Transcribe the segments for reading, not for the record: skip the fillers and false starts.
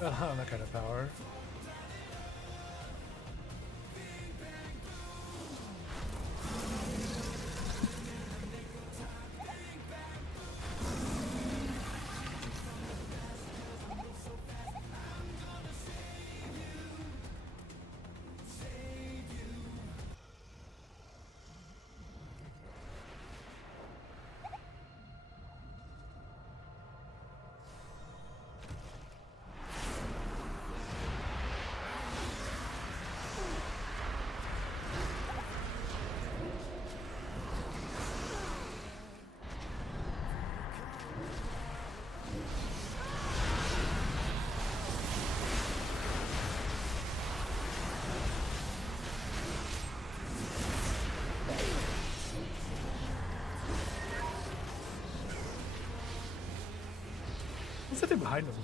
That kind of power. What's that thing behind him?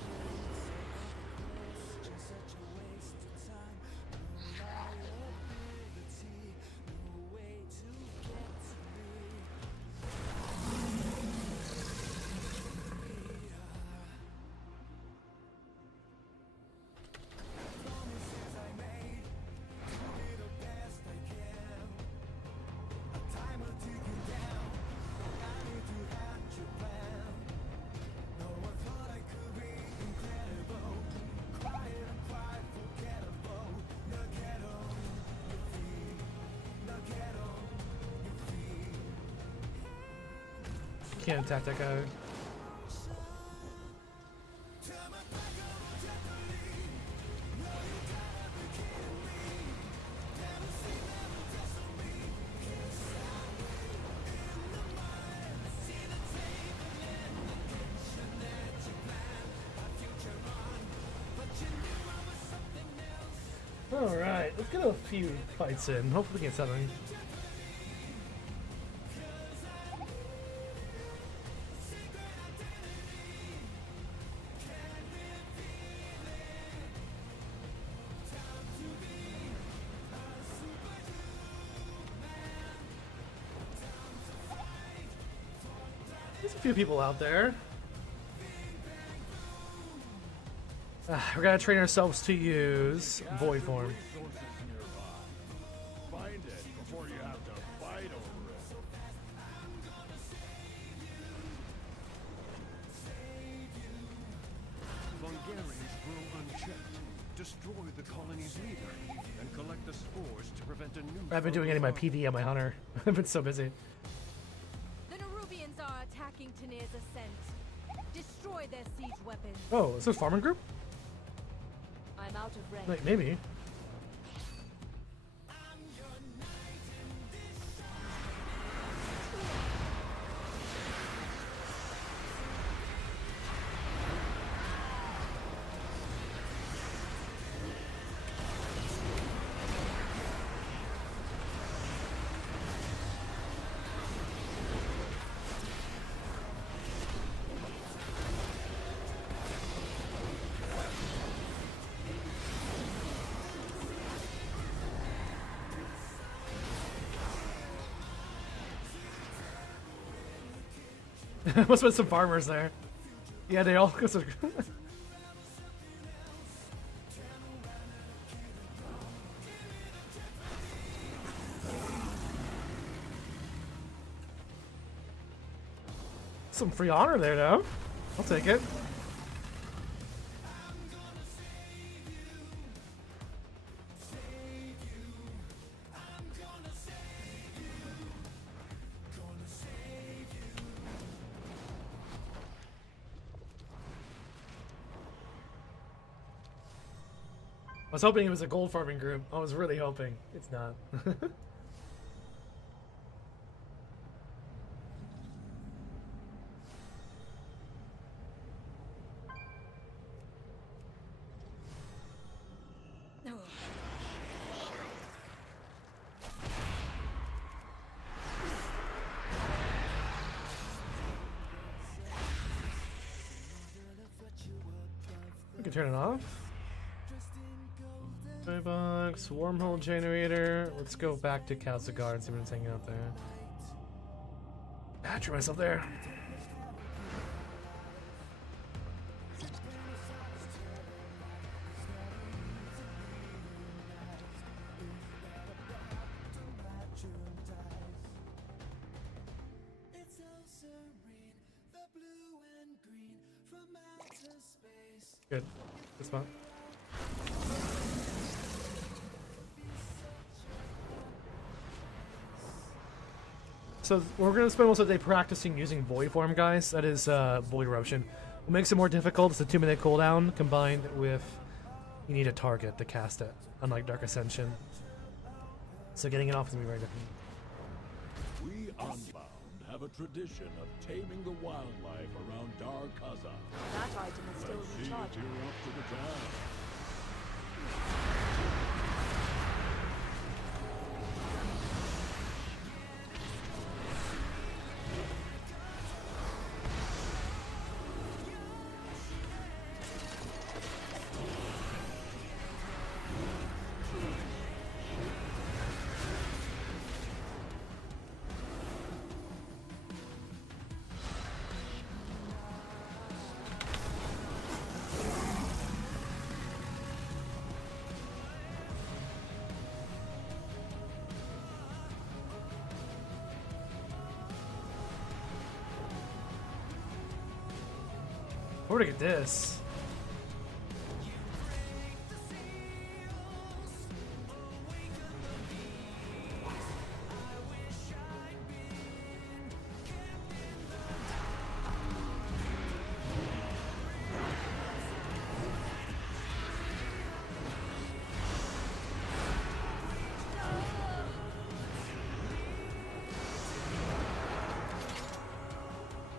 Can't attack that guy. Alright, let's get a few fights in. Hopefully we get something. There's a few people out there. We're gonna train ourselves to use Void Form. Find it before you have to fight over it. Bulgarians grow unchecked. Destroy the colony's leader and collect the spores to prevent a new. I've been doing any of my PD on my hunter. I've been so busy. The Nerubians are attacking Tanir's ascent. Destroy their siege weapons. Oh, is this a farming group? I'm out of range. Wait, maybe. Must have been some farmers there. Yeah, they all. Some free honor there, though. I'll take it. I was hoping it was a gold farming group. I was really hoping. It's not. We can turn it off. Box, wormhole generator. Let's go back to Calcigar and see what's hanging out there. Ah, I drew myself there. Good. Good spot. So we're going to spend most of the day practicing using Void Form, guys. That is Void Eruption. What makes it more difficult is the 2-minute cooldown combined with you need a target to cast it, unlike Dark Ascension. So getting it off is going to be very difficult. We Unbound have a tradition of taming the wildlife around Dar Kaza. That item is still See in you charge. tear up to the task. Where to get this?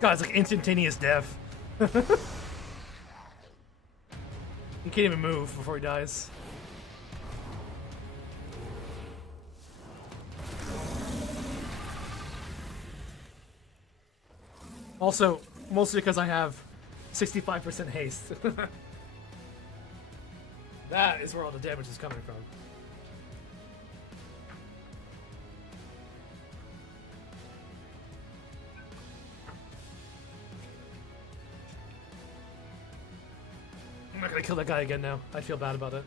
God, it's like instantaneous death. He can't even move before he dies. Also, mostly because I have 65% haste. That is where all the damage is coming from. I'm not gonna kill that guy again now. I feel bad about it.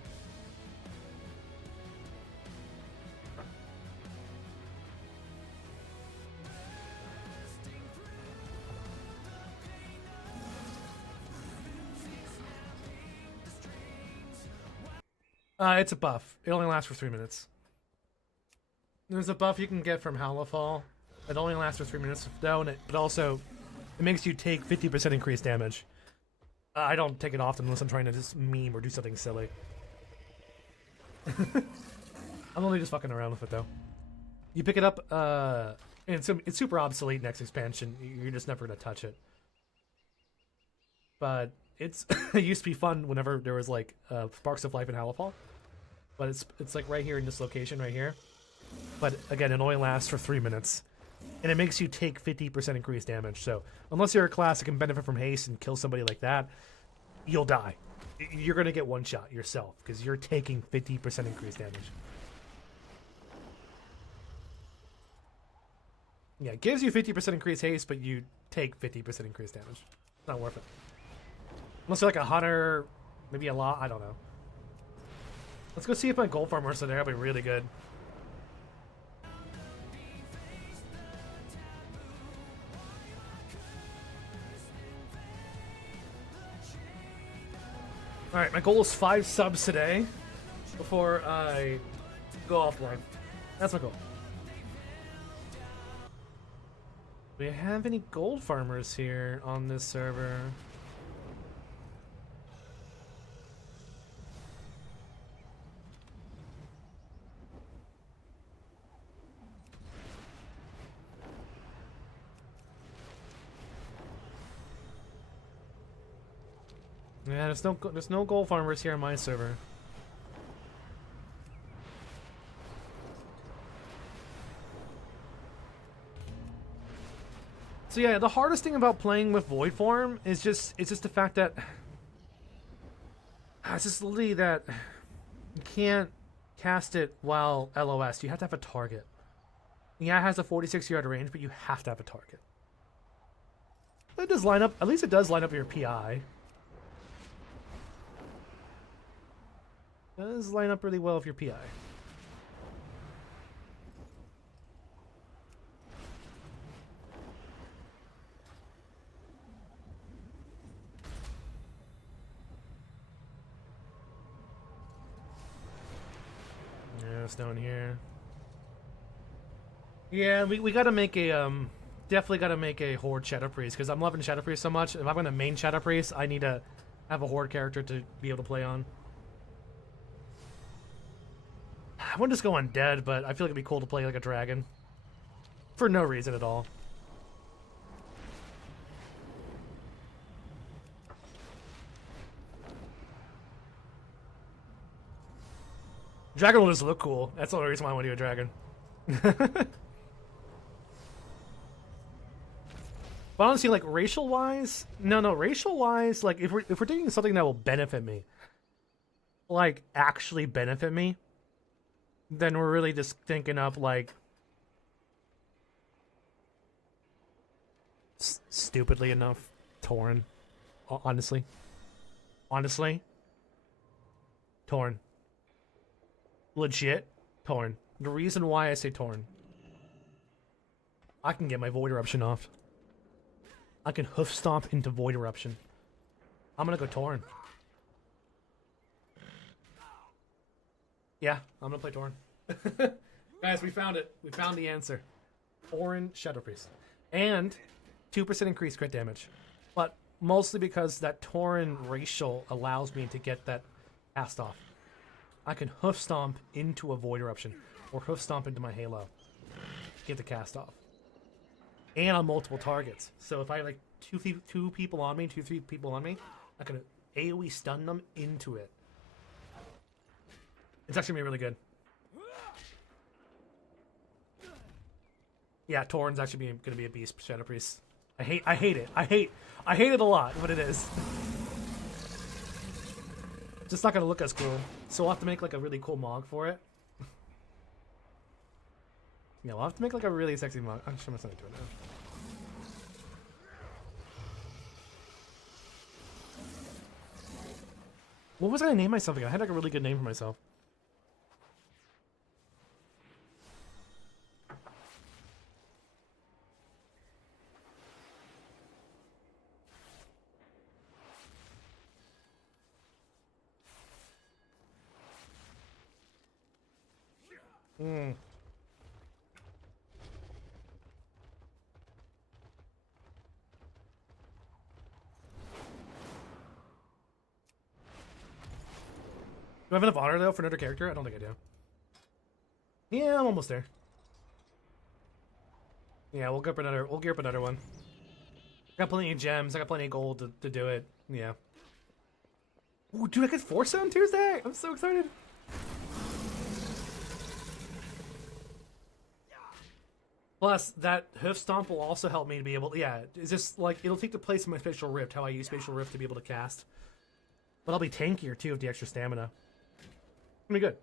It's a buff. It only lasts for 3 minutes. There's a buff you can get from Howlfall. It only lasts for 3 minutes though, and it also it makes you take 50% increased damage. I don't take it often unless I'm trying to just meme or do something silly. I'm only just fucking around with it though. You pick it up, and it's super obsolete next expansion. You're just never gonna touch it. But it used to be fun whenever there was like sparks of life in Howlfall. But it's like right here in this location right here. But again, it only lasts for 3 minutes. And it makes you take 50% increased damage. So unless you're a class that can benefit from haste and kill somebody like that, you'll die. You're going to get one shot yourself because you're taking 50% increased damage. Yeah, it gives you 50% increased haste, but you take 50% increased damage. It's not worth it. Unless you're like a hunter, maybe a lot, I don't know. Let's go see if my gold farmers are there. That'll be really good. Alright, my goal is 5 subs today before I go offline. That's my goal. Do we have any gold farmers here on this server? Yeah, there's no gold farmers here on my server. So yeah, the hardest thing about playing with Void Form is just the fact that it's just literally that you can't cast it while LOS. You have to have a target. Yeah, it has a 46-yard range, but you have to have a target. It does line up. At least it does line up your PI. Does line up really well with your PI. of stone here. Yeah, we gotta make a definitely gotta make a horde Shadow Priest because I'm loving Shadow Priest so much. If I'm gonna main Shadow Priest, I need to have a horde character to be able to play on. I wouldn't just go undead, but I feel like it'd be cool to play like a dragon for no reason at all. Dragon will just look cool. That's the only reason why I want to do a dragon. But honestly, like racial-wise, no, racial-wise, like if we're doing something that will benefit me, like actually benefit me, then we're really just thinking up like stupidly enough, Tauren. Honestly, Tauren. Legit, Tauren. The reason why I say Tauren, I can get my Void Eruption off. I can hoof stomp into Void Eruption. I'm gonna go Tauren. Yeah, I'm gonna play Tauren. Guys, we found it. We found the answer. Tauren Shadow Priest. And 2% increased crit damage. But mostly because that Tauren racial allows me to get that cast off. I can hoof stomp into a Void Eruption or hoof stomp into my Halo. Get the cast off. And on multiple targets. So if I have like two, 3 people on me, I can AoE stun them into it. It's actually gonna be really good. Yeah, Tauren's actually gonna be a beast Shadow Priest. I hate it. I hate it a lot, but it is. Just not gonna look as cool. So we'll have to make like a really cool mog for it. Yeah, we'll have to make like a really sexy mog. I'm sure I'm not doing it now. What was I gonna name myself again? I had like a really good name for myself. Hmm. Do I have enough honor though for another character? I don't think I do. Yeah, I'm almost there. Yeah, we'll gear up another one. I got plenty of gems, I got plenty of gold to do it. Yeah. Ooh, dude, I get Force on Tuesday! I'm so excited. Plus, that hoof stomp will also help me to be able to, yeah, it's just like, it'll take the place of my Spatial Rift, how I use Spatial Rift to be able to cast. But I'll be tankier too with the extra stamina. It'll be good.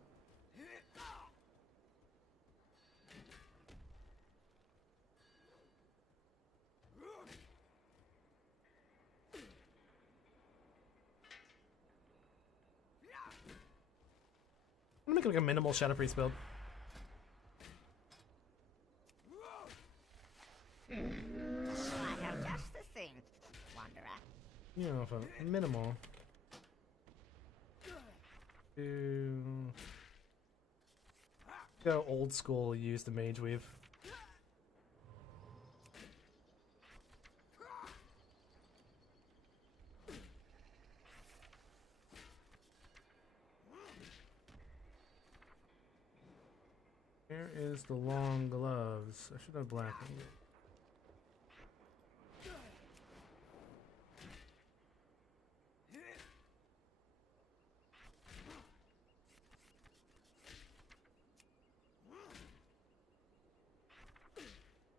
I'm gonna make like a minimal Shadow Priest build. I have just the thing, Wanderer. You know, for minimal. Go old school, use the Mage Weave. Where is the long gloves? I should have black.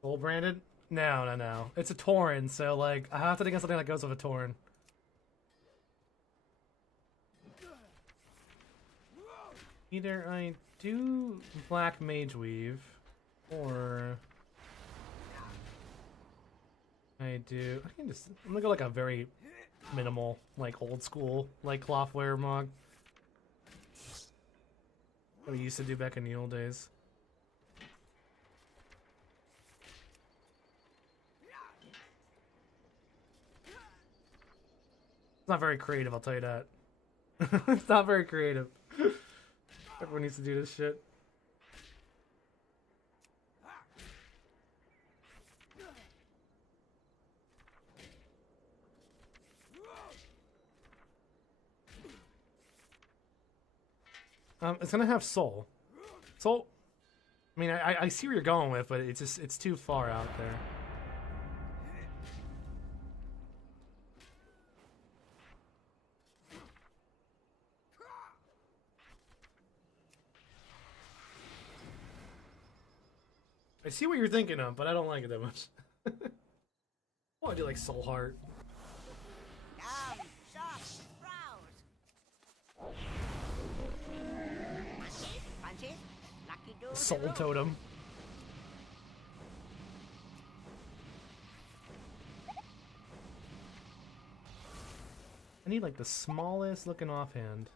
Gold branded? No. It's a Tauren, so like I have to think of something that goes with a Tauren. Either I do black Mage Weave, or I can just, I'm gonna go like a very minimal, like old school, like clothwear mog. What we used to do back in the old days. It's not very creative, I'll tell you that. It's not very creative. Everyone needs to do this shit. It's gonna have soul. Soul. I mean, I see where you're going with, but it's too far out there. I see what you're thinking of, but I don't like it that much. I want to do like Soul Heart. Down, soft, browse. Punches, lucky do. Soul Totem. I need like the smallest looking offhand.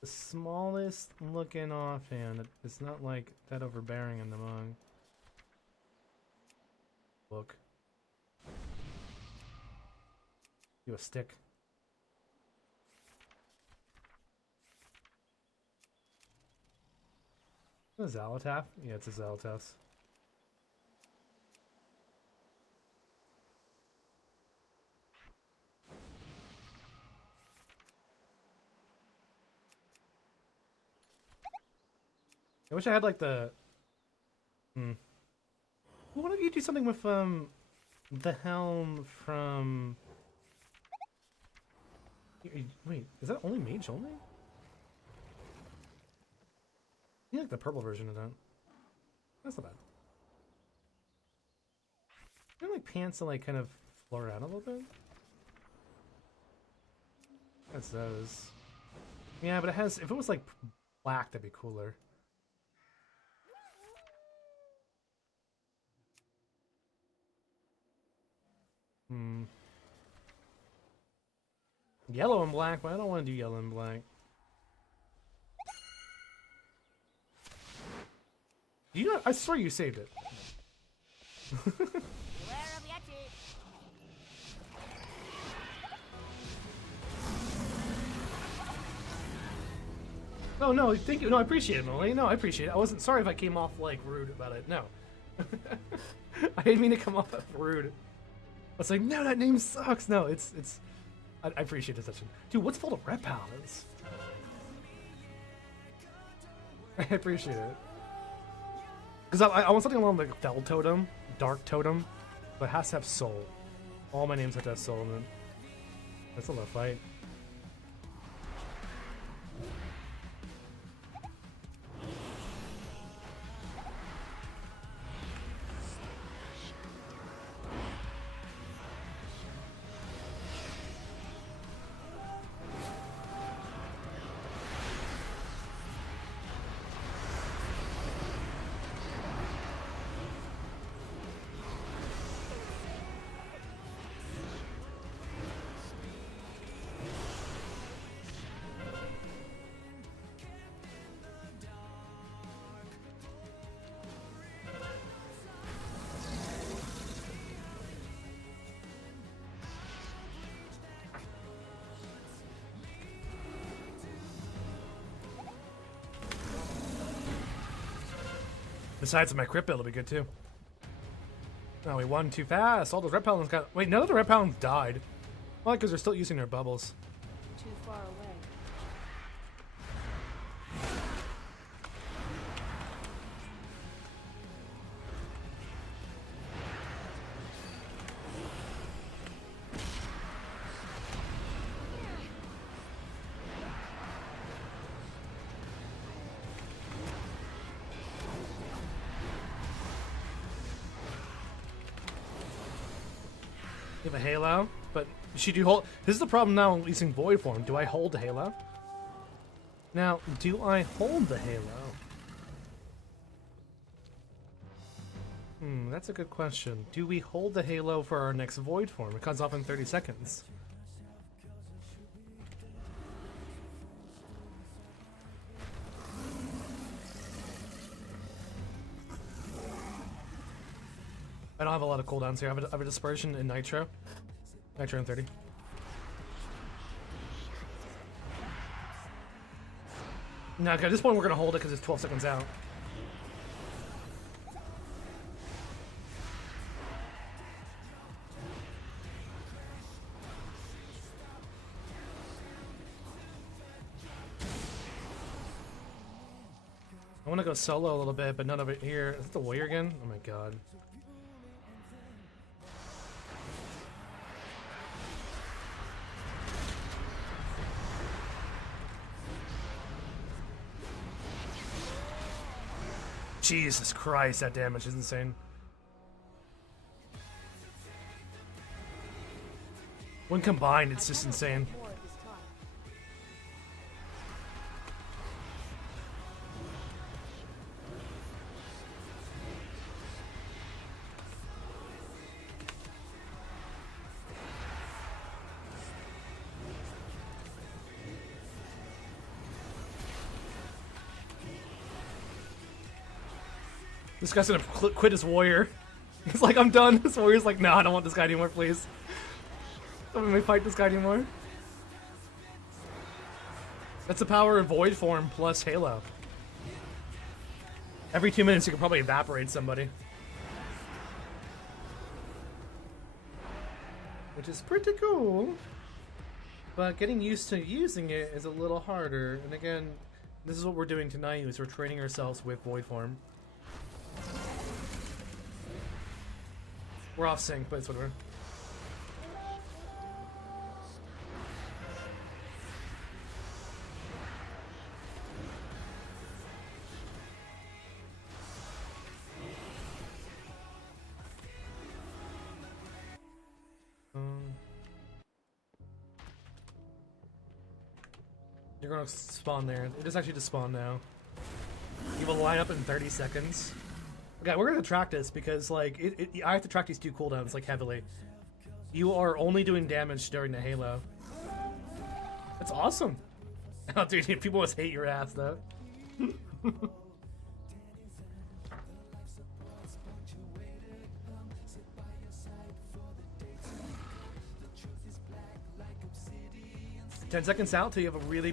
The smallest looking offhand. It's not like that overbearing in the mug. Look. Do a stick. Is it a Zalatath? Yeah, it's a Zalatath. I wish I had like the. Why don't you do something with the helm from? Wait, is that only mage only? I like the purple version of that. That's not bad. I like pants to like kind of floor out a little bit. That's those. Yeah, but it has. If it was like black, that'd be cooler. Yellow and black, but I don't want to do yellow and black. You know, I swear you saved it. Beware of Yeti. Oh no, thank you. No, I appreciate it, Molly. No, I appreciate it. I wasn't sorry if I came off like rude about it. No. I didn't mean to come off rude. I was like, no, that name sucks. No, it's I appreciate the attention. Dude, what's full of red pals? I appreciate it. Because I want something along like Fell Totem, Dark Totem, but it has to have soul. All my names have to have soul in it. That's a lot of fight. Besides my crit build will be good too. No, we won too fast. All those red paladins got. Wait, none of the red paladins died. Well, because they're still using their bubbles. Too far away. You have a halo, but should you hold? This is the problem now using void form. Do I hold the halo? Now, do I hold the halo? That's a good question. Do we hold the halo for our next void form? It comes off in 30 seconds. I don't have a lot of cooldowns here. I have a dispersion in Nitro. Nitro in 30. No, okay, at this point we're going to hold it because it's 12 seconds out. want to go solo a little bit, but none of it here. Is it the warrior again? Oh my god. Jesus Christ, that damage is insane. When combined, it's just insane. This guy's gonna quit his warrior. He's like, I'm done. This warrior's like, no, I don't want this guy anymore, please. Don't make me fight this guy anymore. That's the power of Void Form plus Halo. Every 2 minutes you can probably evaporate somebody. Which is pretty cool. But getting used to using it is a little harder. And again, this is what we're doing tonight, is we're training ourselves with Void Form. We're off sync, but it's whatever. You're gonna spawn there. It is actually just spawn now. You will line up in 30 seconds. Okay, we're gonna track this because, like, I have to track these two cooldowns, like, heavily. You are only doing damage during the Halo. That's awesome. Oh, dude, people must hate your ass, though. 10 seconds out till you have a really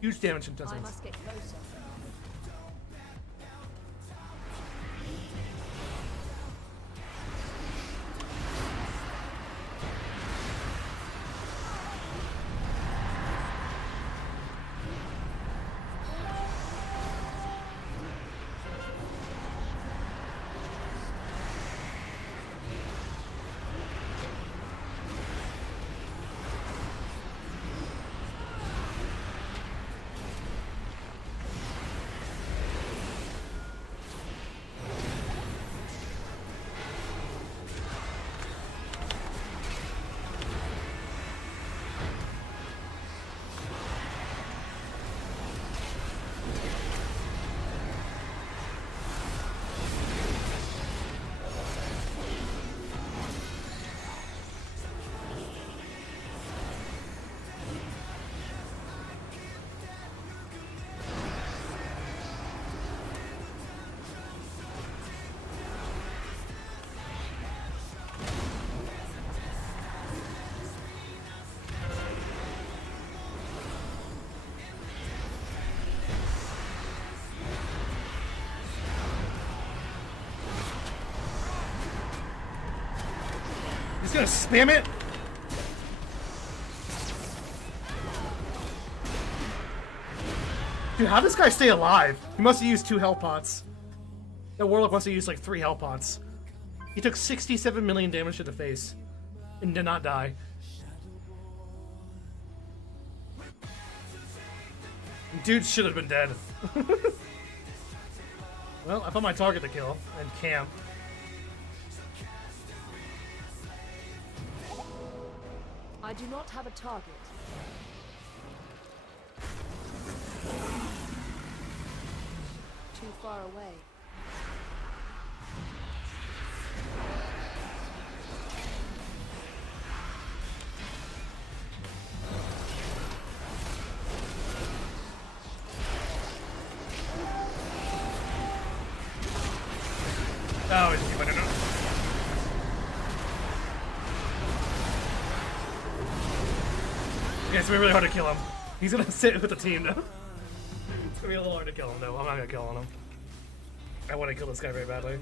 huge damage in 10 I seconds. must get closer. He's gonna spam it. Dude, how'd this guy stay alive? He must have used 2 health pots. That Warlock must have used like 3 health pots. He took 67 million damage to the face and did not die. Dude should have been dead. Well, I found my target to kill and camp. I do not have a target. Too far away. Oh, it's I don't know. Yeah, it's gonna be really hard to kill him. He's gonna sit with the team now. It's gonna be a little hard to kill him though. I'm not gonna kill him. I want to kill this guy very badly.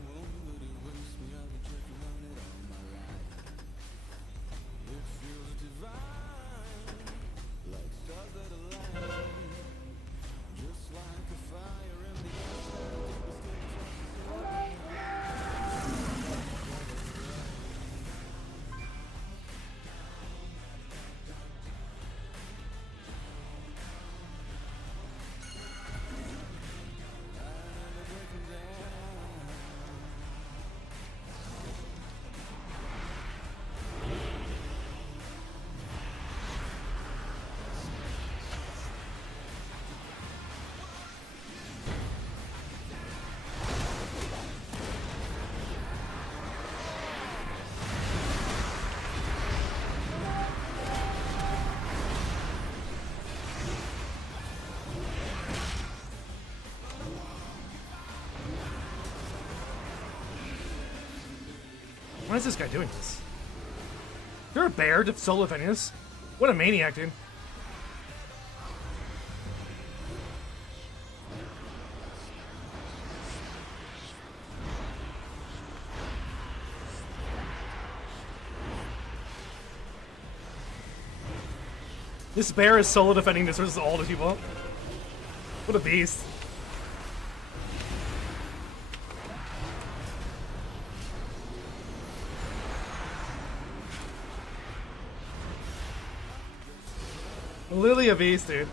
Why is this guy doing this? Is there a bear to solo defending this? What a maniac, dude. This bear is solo defending this versus all the people. What a beast. Literally a beast, dude.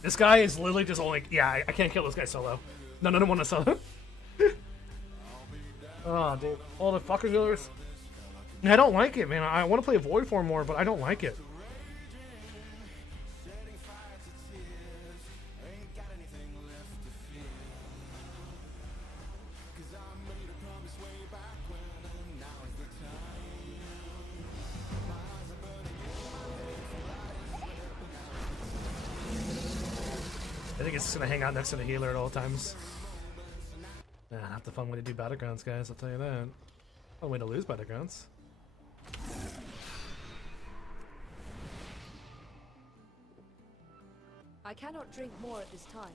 This guy is literally just only... Yeah, I can't kill this guy solo. None of them want to solo. Oh, dude. All the fucking healers. I don't like it, man. I want to play Void Form more, but I don't like it. I think it's just gonna hang out next to the healer at all times. Yeah, not the fun way to do Battlegrounds, guys, I'll tell you that. Fun way to lose Battlegrounds. I cannot drink more at this time.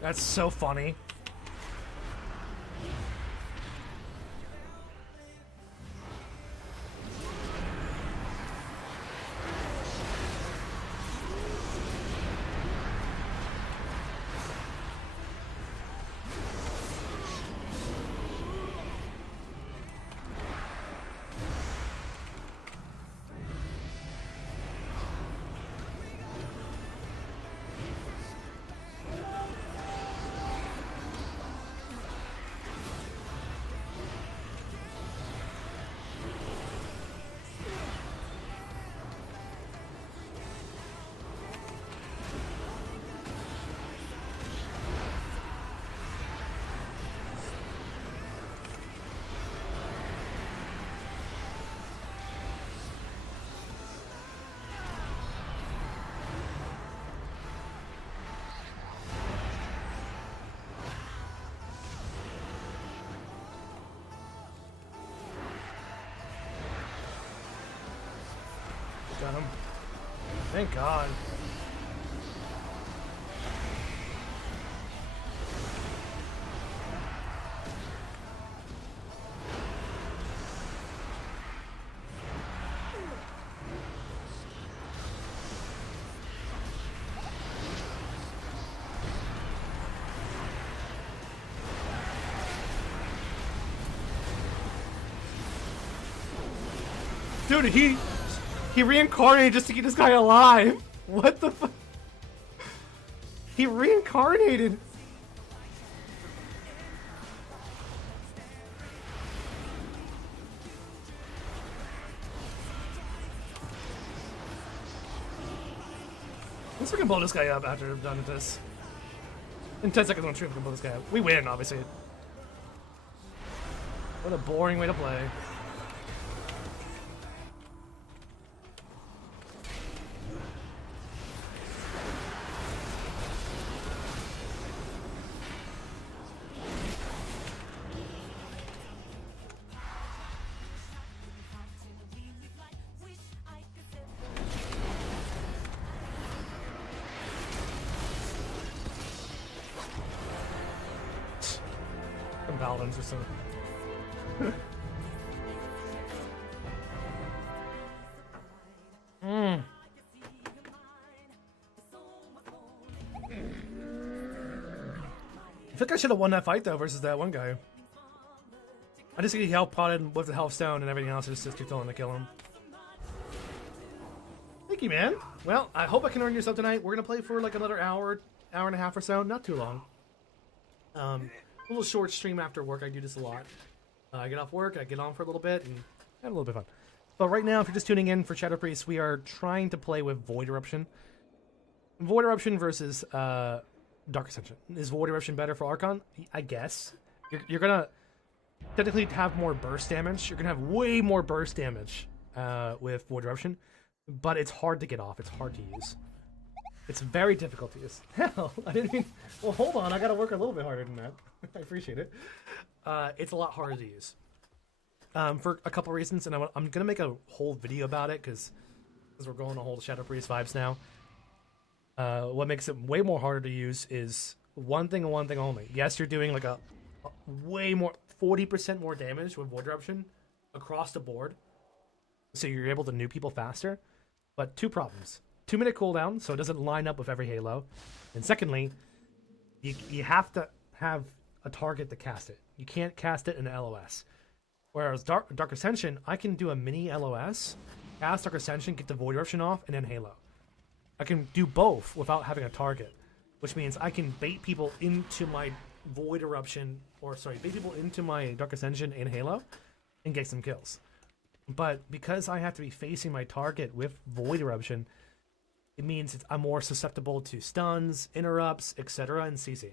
That's so funny. Got him. Thank God. Dude, he reincarnated just to keep this guy alive. What the fuck? He reincarnated. Let's freaking blow this guy up after I'm done with this. In 10 seconds, I'm sure we can blow this guy up. We win, obviously. What a boring way to play. Paladins or something. I think I should have won that fight though versus that one guy. I just get health potted with the health stone and everything else. Just keep going to kill him. Thank you, man. Well, I hope I can earn your sub tonight. We're gonna play for like another hour and a half or so. Not too long. A little short stream after work. I do this a lot. I get off work, I get on for a little bit, and have a little bit of fun. But right now, if you're just tuning in for Shadow Priest, we are trying to play with Void Eruption. Void Eruption versus Dark Ascension. Is Void Eruption better for Archon? I guess. You're gonna technically have more burst damage. You're gonna have way more burst damage with Void Eruption, but it's hard to get off. It's hard to use. It's very difficult to use. Hell, I didn't mean... Well, hold on. I gotta work a little bit harder than that. I appreciate it. It's a lot harder to use. For a couple reasons, and I'm gonna make a whole video about it, because we're going to whole Shadow Priest vibes now. What makes it way more harder to use is one thing and one thing only. Yes, you're doing like a way more... 40% more damage with Void Eruption across the board, so you're able to nuke people faster. But two problems. 2-minute cooldown, so it doesn't line up with every Halo. And secondly, you have to have a target to cast it. You can't cast it in an LOS. Whereas Dark Ascension, I can do a mini LOS, cast Dark Ascension, get the Void Eruption off, and then Halo. I can do both without having a target, which means I can bait people into my Void Eruption, bait people into my Dark Ascension and Halo, and get some kills. But because I have to be facing my target with Void Eruption, it means I'm more susceptible to stuns, interrupts, etc. in CC.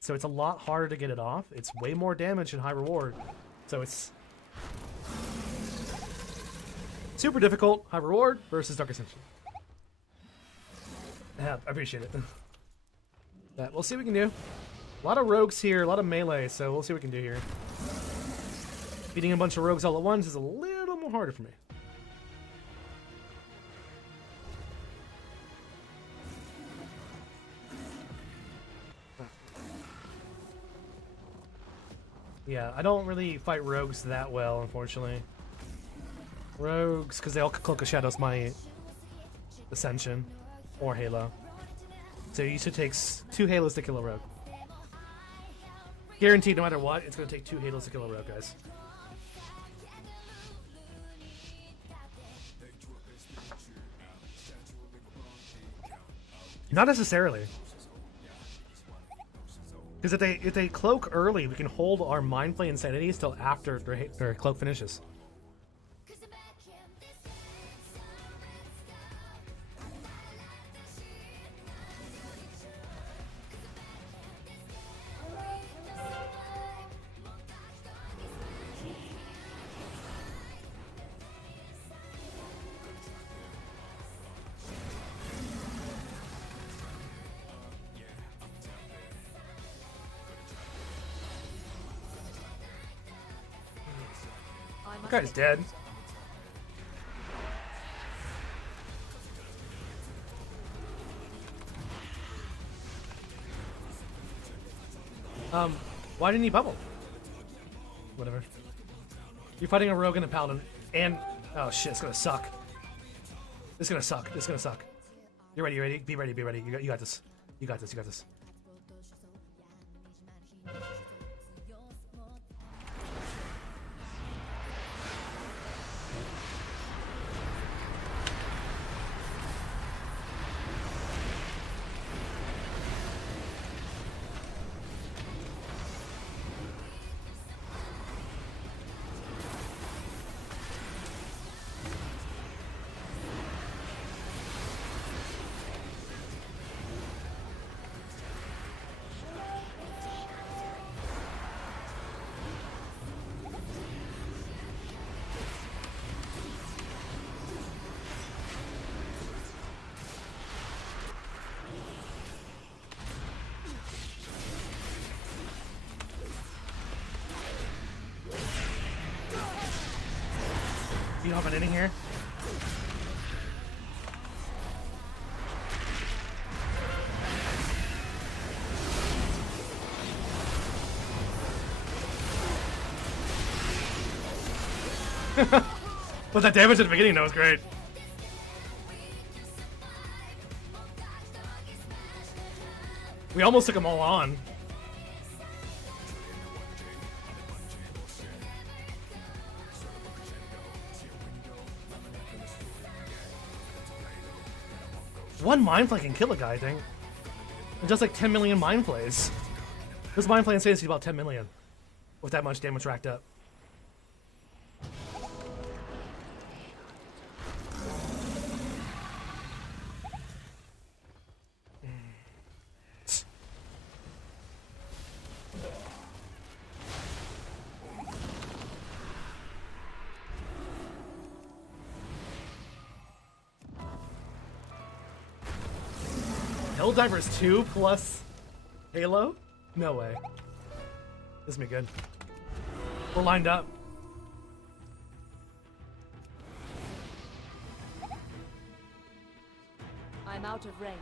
So it's a lot harder to get it off. It's way more damage and high reward. So it's super difficult, high reward versus Dark Ascension. Yeah, I appreciate it. But we'll see what we can do. A lot of rogues here, a lot of melee, so we'll see what we can do here. Beating a bunch of rogues all at once is a little more harder for me. Yeah, I don't really fight rogues that well, unfortunately. Rogues, because they all Cloak of Shadows my Ascension or Halo. So it usually takes 2 Halos to kill a rogue. Guaranteed, no matter what, it's going to take 2 Halos to kill a rogue, guys. Not necessarily. Because if they cloak early, we can hold our Mind Flay Insanities till after their cloak finishes. That guy's dead. Why didn't he bubble? Whatever. You're fighting a rogue and a paladin, and oh shit, it's gonna suck. It's gonna suck. It's gonna suck. You're ready. You ready? Be ready. Be ready. You got this. You got this. You got this. You have an inning here? But that damage at the beginning, that was great. We almost took them all on. One mind flay can kill a guy, I think. And just like 10 million mind flays. This mind flay insanity is about 10 million. With that much damage racked up. Helldivers 2 plus Halo? No way. This is me good. We're lined up. I'm out of range.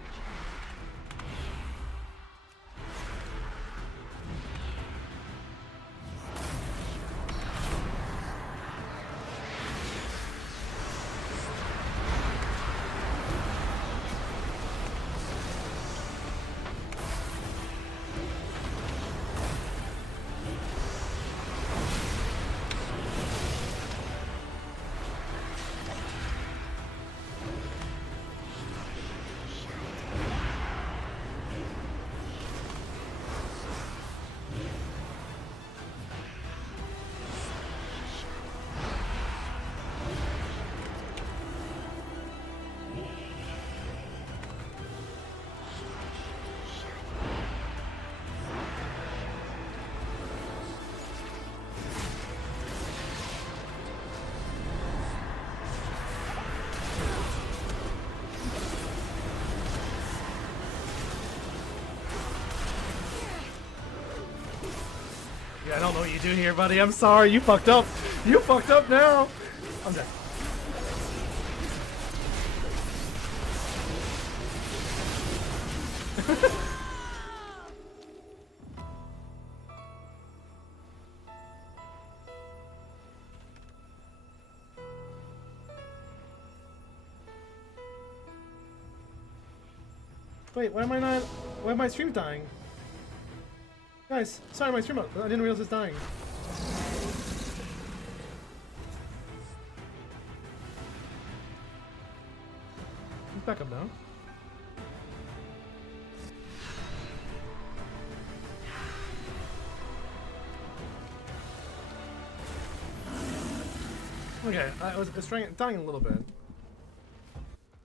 Yeah, I don't know what you do here, buddy. I'm sorry. You fucked up. You fucked up now. I'm dead. Wait, why am my stream dying? Guys, sorry, my stream up. I didn't realize it's dying. It's back up now. Okay, I was dying a little bit.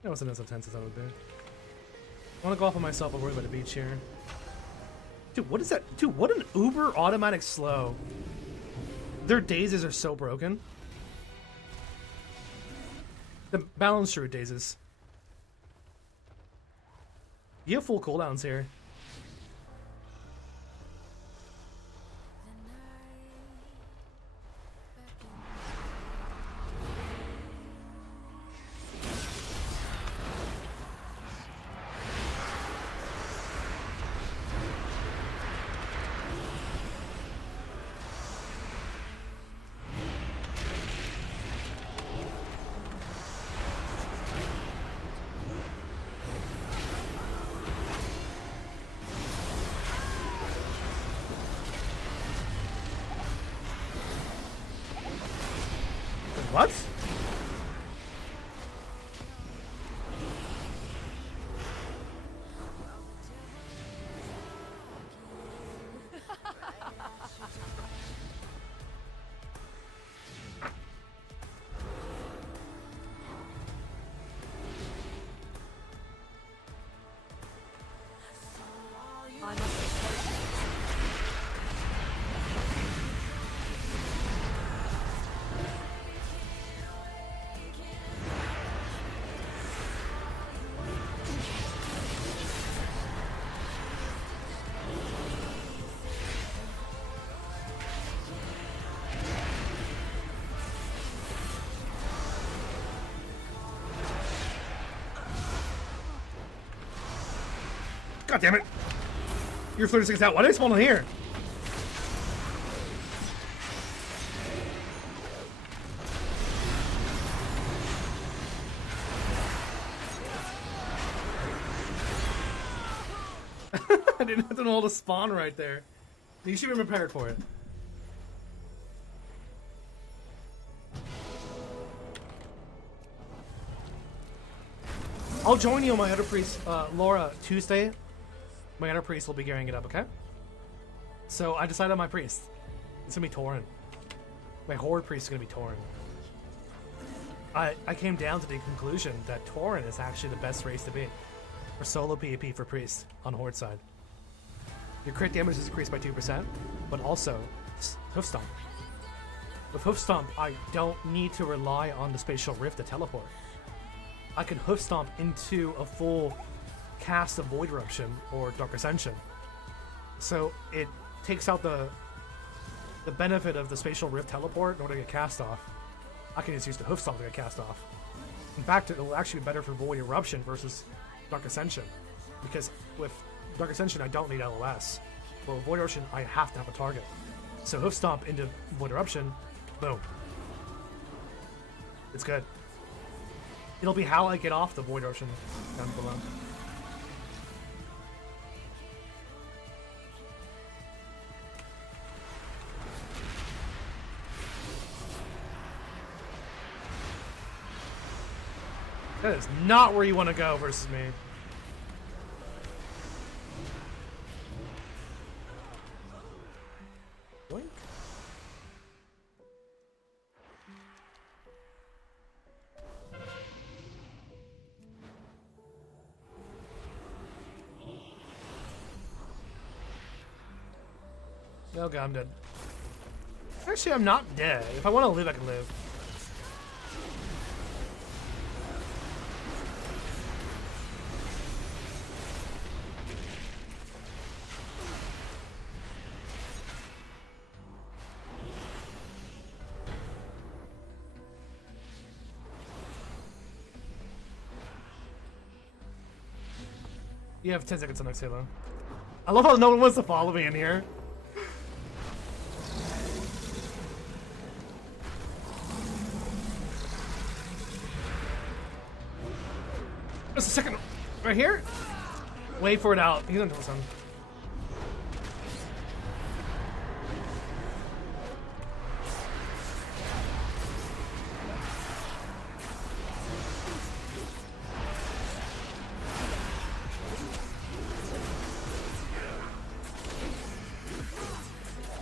That wasn't as intense as I would be. I want to go off on myself and worry about the beach here. Dude, what is that? Dude, what an uber automatic slow. Their dazes are so broken. The balance through dazes. You have full cooldowns here. What? God damn it! You're 36 out. Why did I spawn in here? I didn't have to know how to spawn right there. You should be prepared for it. I'll join you on my Elder Priest, Laura, Tuesday. My Elder Priest will be gearing it up, okay? So I decided on my priest. It's gonna be Tauren. My Horde Priest is gonna be Tauren. I came down to the conclusion that Tauren is actually the best race to be for solo PvP for priest on Horde side. Your crit damage is increased by 2%, but also Hoof Stomp. With Hoof Stomp, I don't need to rely on the Spatial Rift to teleport. I can Hoof Stomp into a full cast of Void Eruption or Dark Ascension. So it takes out the benefit of the Spatial Rift teleport in order to get cast off. I can just use the Hoof Stomp to get cast off. In fact, it will actually be better for Void Eruption versus Dark Ascension. Because with Dark Ascension, I don't need LOS. But with Void Eruption, I have to have a target. So Hoof Stomp into Void Eruption, boom. It's good. It'll be how I get off the Void Eruption down below. That is not where you want to go versus me. Blink. Oh god, I'm dead. Actually, I'm not dead. If I want to live, I can live. You have 10 seconds on next Halo. I love how no one wants to follow me in here. Just a second. Right here? Wait for it out. He's until something.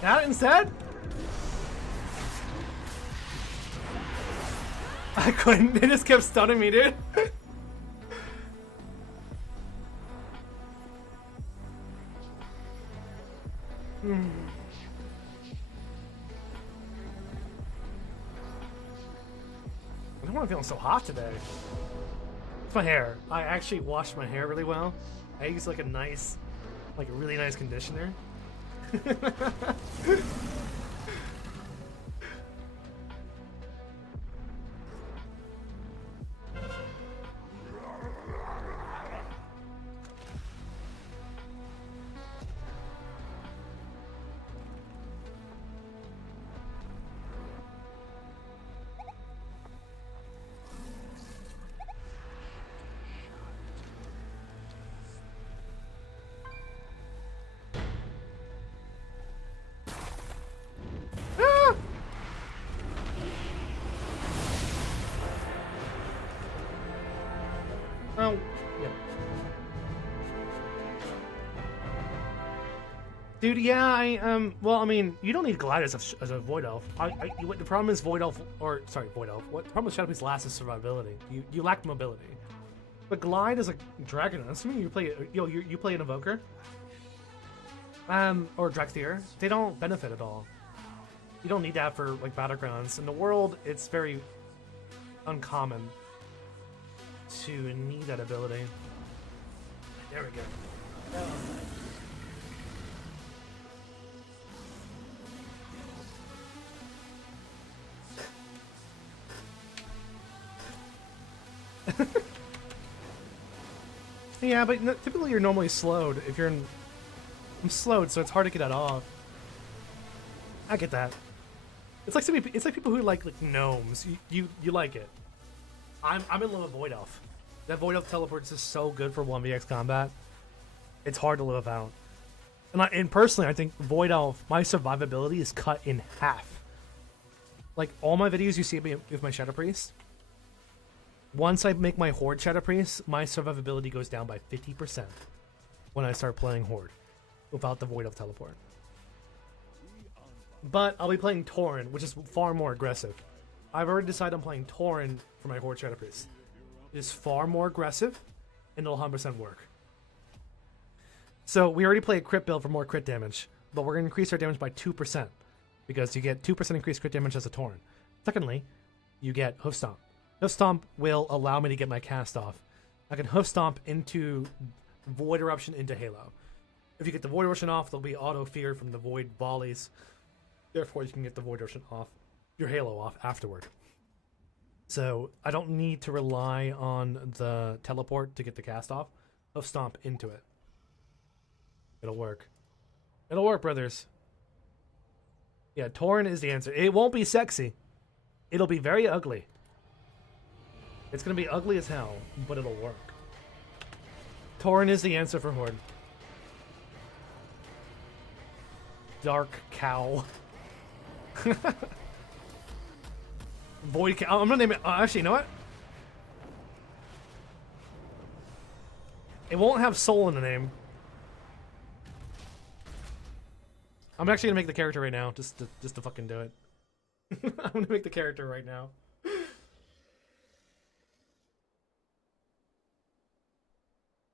That instead? I couldn't. They just kept stunning me, dude. I don't want to feel so hot today. It's my hair. I actually washed my hair really well. I use like a really nice conditioner. Oh, yeah. Dude, yeah, well, I mean, you don't need Glide as a Void Elf. The problem is Void Elf, Void Elf. What the problem with Shadow Priest last is survivability. You lack mobility. But Glide is a Dragon. Assuming you play, you play an Evoker, or Drexthir. They don't benefit at all. You don't need that for like Battlegrounds. In the world, it's very uncommon to need that ability. There we go. Yeah, but typically you're normally slowed. If you're in, I'm slowed, so it's hard to get that off. I get that. It's like people who like gnomes. You like it. I'm in love with Void Elf. That Void Elf teleports is so good for 1vx combat. It's hard to live without. And personally, I think Void Elf, my survivability is cut in half. Like all my videos you see me with my Shadow Priest, Once I make my Horde Shadow Priest, my survivability goes down by 50% when I start playing Horde without the Void of Teleport. But I'll be playing Tauren, which is far more aggressive. I've already decided I'm playing Tauren for my Horde Shadow Priest. It is far more aggressive, and it'll 100% work. So we already play a crit build for more crit damage, but we're going to increase our damage by 2%, because you get 2% increased crit damage as a Tauren. Secondly, you get Hoof Stomp. Hoof Stomp will allow me to get my cast off. I can Hoof Stomp into Void Eruption into Halo. If you get the Void Eruption off, there'll be auto fear from the Void volleys. Therefore, you can get the Void Eruption off, your Halo off afterward. So I don't need to rely on the teleport to get the cast off. Hoof Stomp into it. It'll work. It'll work, brothers. Yeah, Tauren is the answer. It won't be sexy. It'll be very ugly. It's going to be ugly as hell, but it'll work. Tauren is the answer for Horde. Dark Cow. Void Cow. I'm going to name it... actually, you know what? It won't have soul in the name. I'm actually going to make the character right now, just to fucking do it. I'm going to make the character right now.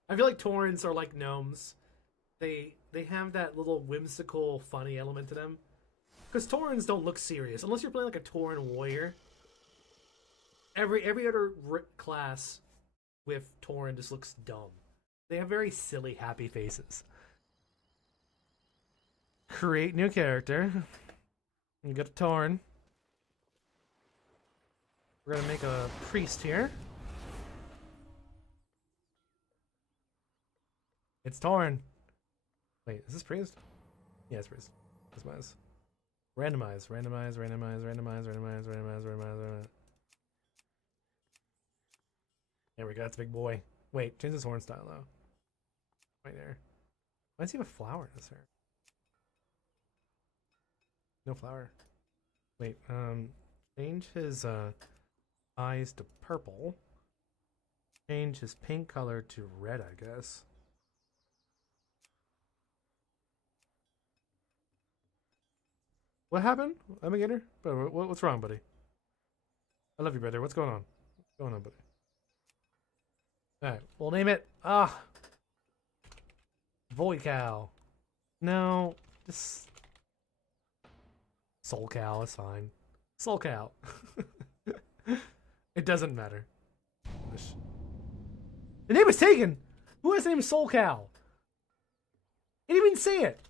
I feel like Taurens are like gnomes. They have that little whimsical, funny element to them. Because Taurens don't look serious unless you're playing like a Tauren warrior. Every other class with Tauren just looks dumb. They have very silly, happy faces. Create new character. You got a Tauren. We're gonna make a priest here. It's Tauren. Wait, is this priest? Yeah, it's priest. This was. Randomize. There we go, that's a big boy. Wait, change his horn style though. Right there. Why does he have a flower in his hair? No flower. Wait, change his eyes to purple. Change his pink color to red, I guess. What happened? Alligator? What's wrong, buddy? I love you, brother. What's going on? What's going on, buddy? Alright, we'll name it... Void Cow. No, just... Soul Cow is fine. Soul Cow. It doesn't matter. The name was taken! Who has the name Soul Cow? He didn't even say it!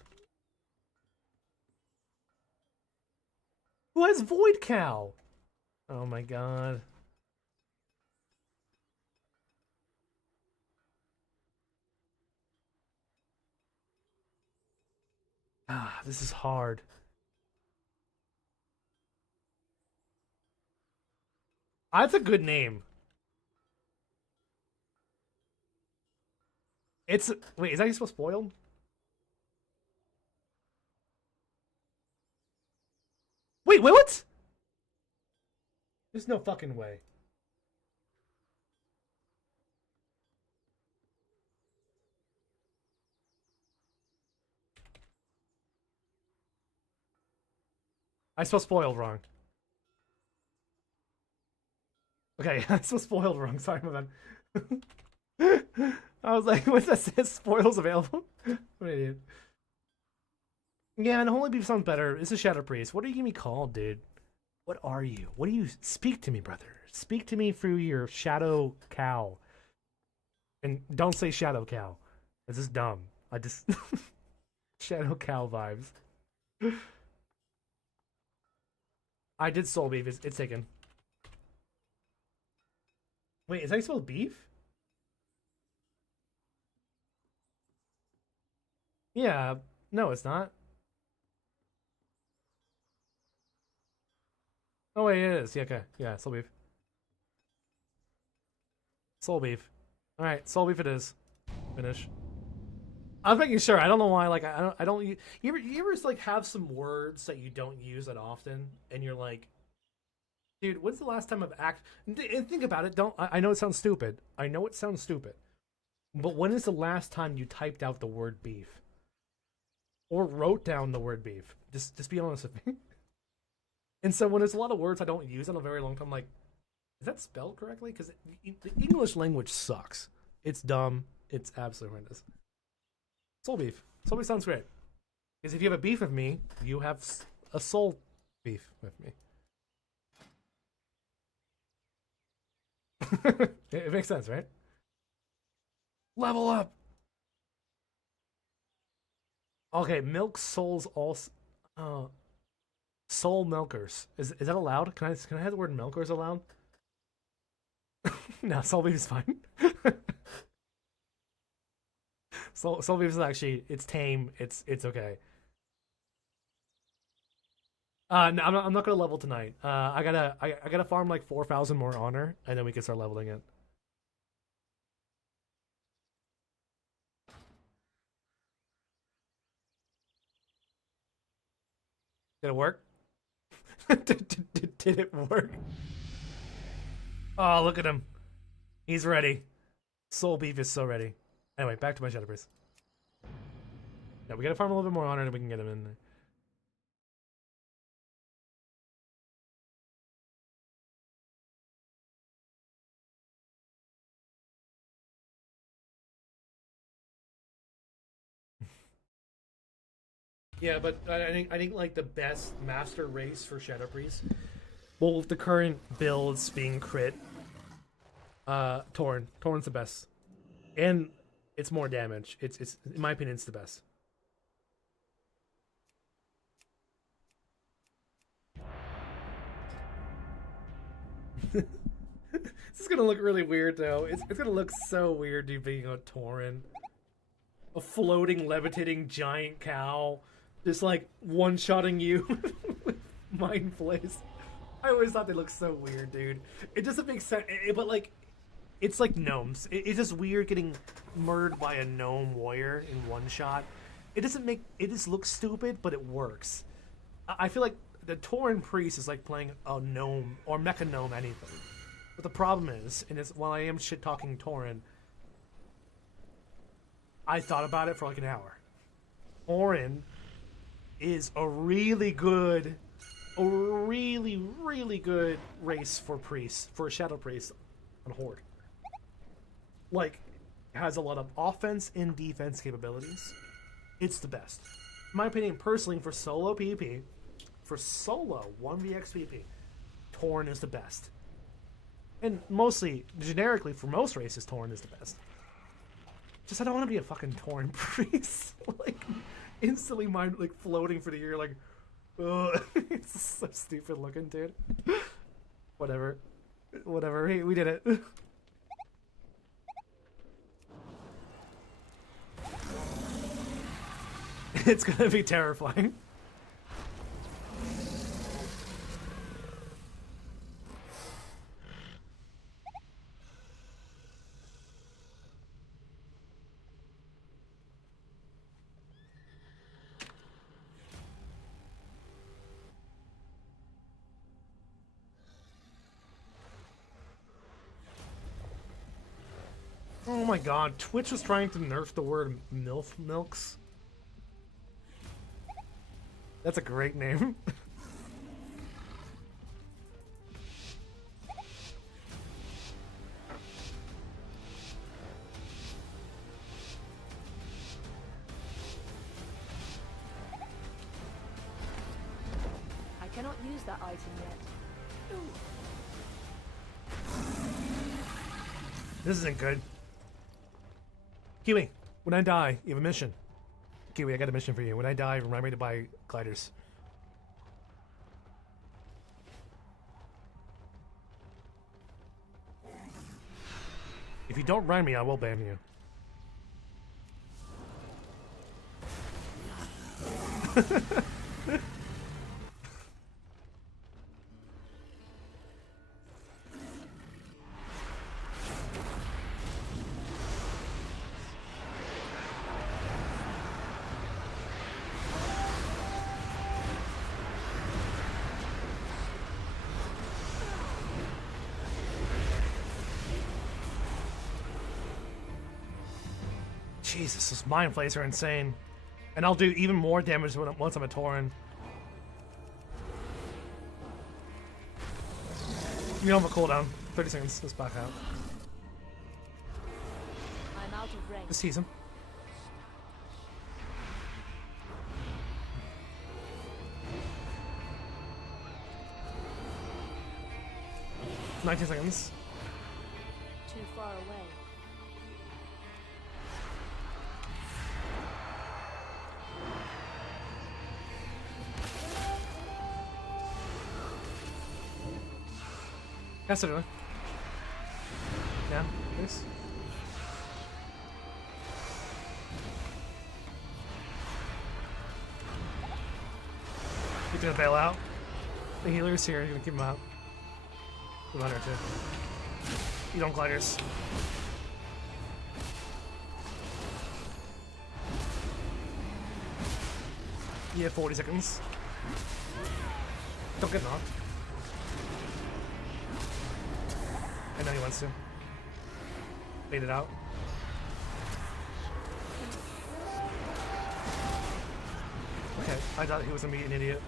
Who has Void Cow? Oh my god. Ah, this is hard. That's a good name. It's... Wait, is that supposed to spoiled? Wait, what? There's no fucking way. I spelled spoiled wrong. Okay, I spelled spoiled wrong. Sorry, my bad. I was like, what's that? Says spoils available? What an idiot. Yeah, and Holy Beef sounds better. It's a Shadow Priest. What are you gonna be called, dude? What are you? What do you... Speak to me, brother. Speak to me through your Shadow Cow. And don't say Shadow Cow. This is dumb. I just... Shadow Cow vibes. I did Soul Beef. It's taken. Wait, is that spelled beef? Yeah. No, it's not. Oh, wait, it is. Yeah, okay. Yeah, Soul Beef. Soul Beef. Alright, Soul Beef it is. Finish. I was making sure. I don't know why. Like, I don't. You ever like have some words that you don't use that often, and you're like, Dude, when's the last time I've and think about it, I know it sounds stupid. I know it sounds stupid. But when is the last time you typed out the word beef? Or wrote down the word beef? Just be honest with me. And so when there's a lot of words I don't use in a very long time, I'm like, is that spelled correctly? Because the English language sucks. It's dumb. It's absolutely horrendous. Soul beef. Soul beef sounds great. Because if you have a beef with me, you have a soul beef with me. It makes sense, right? Level up. Okay, milk souls also. Soul milkers. Is that allowed? Can I have the word milkers allowed? No, soul beef is fine. Soul beef is actually, it's tame. It's okay. No, I'm not gonna level tonight. I gotta farm like 4,000 more honor, and then we can start leveling it. Did it work? did it work? Oh, look at him. He's ready. Soul beef is so ready. Anyway, back to my Shadow Priest. Yeah, we gotta farm a little bit more honor, and we can get him in there. Yeah, but I think like the best master race for Shadow Priest, well, with the current builds being crit, Tauren's the best, and it's more damage. It's in my opinion, it's the best. This is gonna look really weird though. It's gonna look so weird, dude, being a Tauren, a floating, levitating giant cow. Just like one-shotting you with Mind Blaze. I always thought they looked so weird, dude. It doesn't make sense, but like, it's like gnomes. It's just weird getting murdered by a gnome warrior in one shot. It doesn't make, it just looks stupid, but it works. I feel like the Tauren Priest is like playing a gnome or mecha gnome anything. But the problem is, and it's, while I am shit-talking Tauren, I thought about it for like an hour. Tauren is a really good race for priests, for a Shadow Priest on Horde. Like, has a lot of offense and defense capabilities. It's the best. In my opinion, personally, for solo PvP, for solo 1vx PvP, Tauren is the best. And mostly, generically, for most races, Tauren is the best. Just, I don't want to be a fucking Tauren Priest. Like, instantly mind like floating for the year, like, ugh. It's so stupid looking, dude. Whatever. Hey, we did it. It's gonna be terrifying. Oh my god, Twitch was trying to nerf the word MILF milks. That's a great name. I cannot use that item yet. This isn't good. Kiwi, when I die, you have a mission. Kiwi, I got a mission for you. When I die, remind me to buy gliders. If you don't remind me, I will ban you. Jesus, those mind flays are insane. And I'll do even more damage once I'm a Tauren. You don't have a cooldown. 30 seconds. Let's back out. I'm out of range. Just tease him. $19 Too far away. Cast it, really. Yeah, please. He's gonna bail out. The healer's here, you're gonna keep him out. Keep him under too. You don't gliders. You have 40 seconds. Don't get knocked. I know he wants to. Bait it out. Okay, I thought he was gonna be an idiot.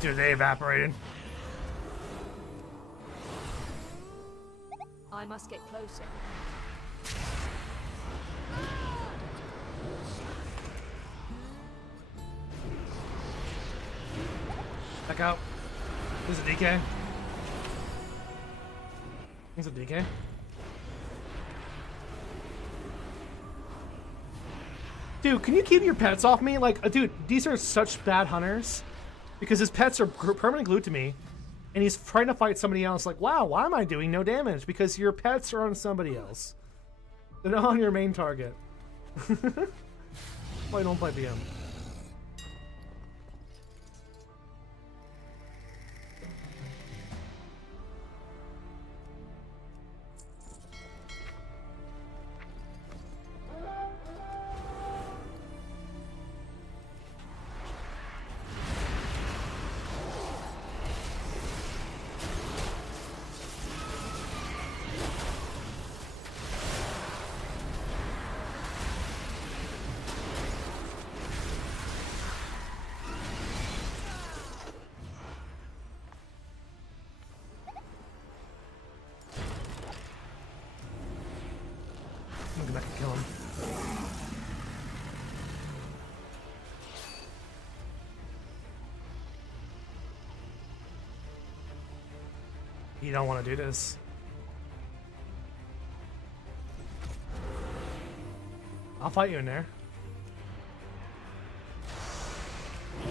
Dude, they evaporated. I must get closer. Back out. There's a DK. There's a DK. Dude, can you keep your pets off me? Like, dude, these are such bad hunters. Because his pets are permanently glued to me. And he's trying to fight somebody else. Like, wow, why am I doing no damage? Because your pets are on somebody else. They're not on your main target. Why don't play BM? I'm gonna go back and kill him. You don't want to do this. I'll fight you in there. It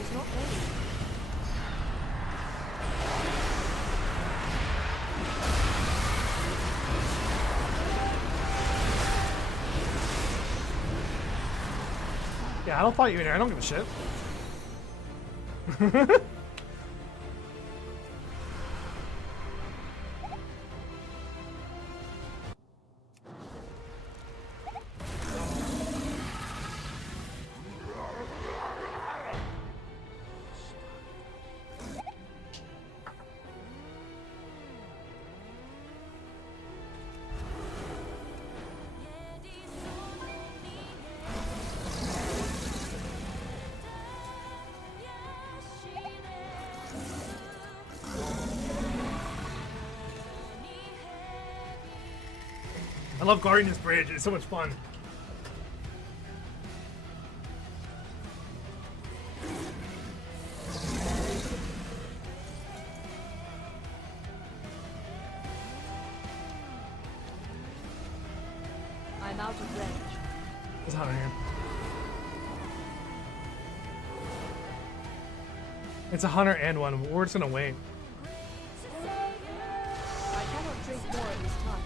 is not ready. Yeah, I'll fight you in there. I don't give a shit. I love guarding this bridge. It's so much fun. I'm out of range. It's a hunter hand. It's a hunter and one. We're just gonna wait. I cannot drink more of this talk.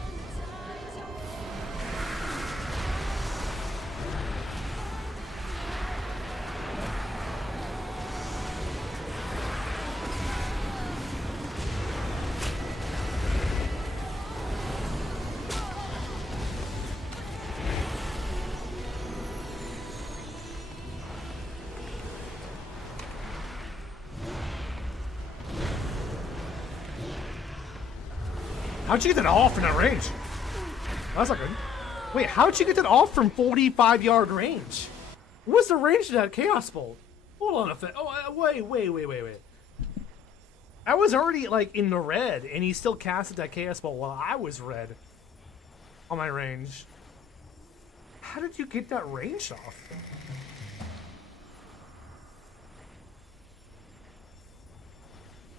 How'd you get that off in that range? That's not good. Wait, how'd you get that off from 45-yard range? What's the range of that Chaos Bolt? Hold on a second. Oh, wait. I was already, like, in the red, and he still casted that Chaos Bolt while I was red on my range. How did you get that range off?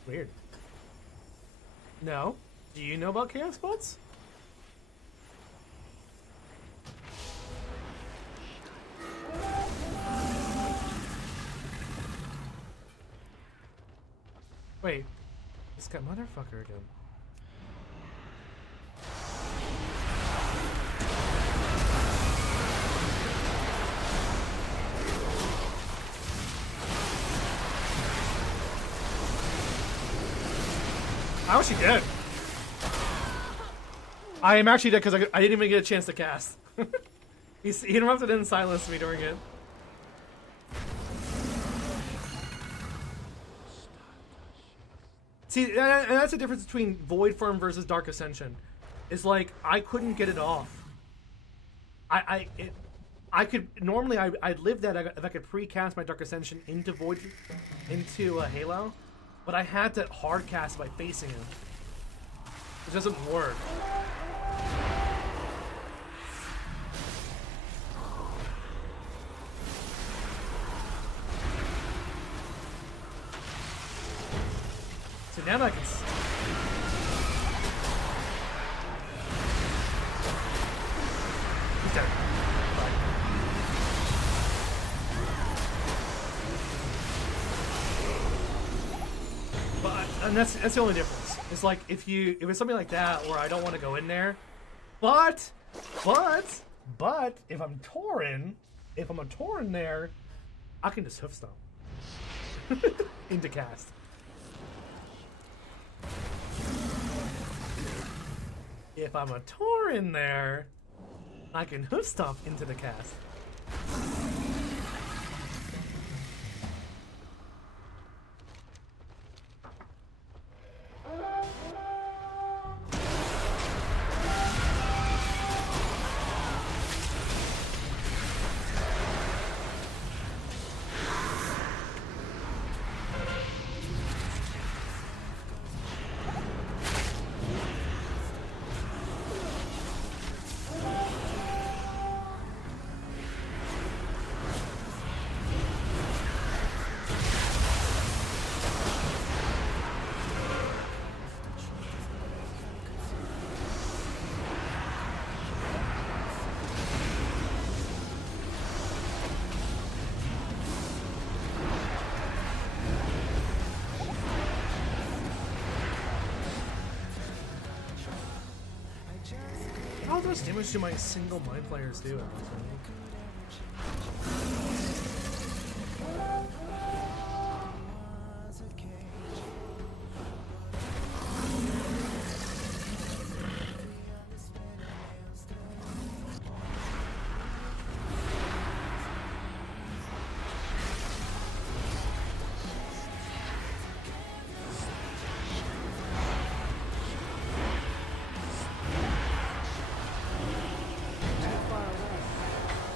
Weird. No. Do you know about Chaos Bolts? Wait. This guy motherfucker again. How is she dead? I am actually dead because I didn't even get a chance to cast. He interrupted and silenced me during it. See, and that's the difference between Void Form versus Dark Ascension. Is like I couldn't get it off. I could normally I'd live that if I could pre-cast my Dark Ascension into Halo, but I had to hard cast by facing him. It doesn't work. So now I can. He's dead. Bye. But and that's the only difference. It's like if it's something like that where I don't want to go in there, but if I'm a Tauren there, I can just hoof stomp into cast. If I'm a Tauren there, I can hoof stomp into the cast. How much damage do my single mind players do?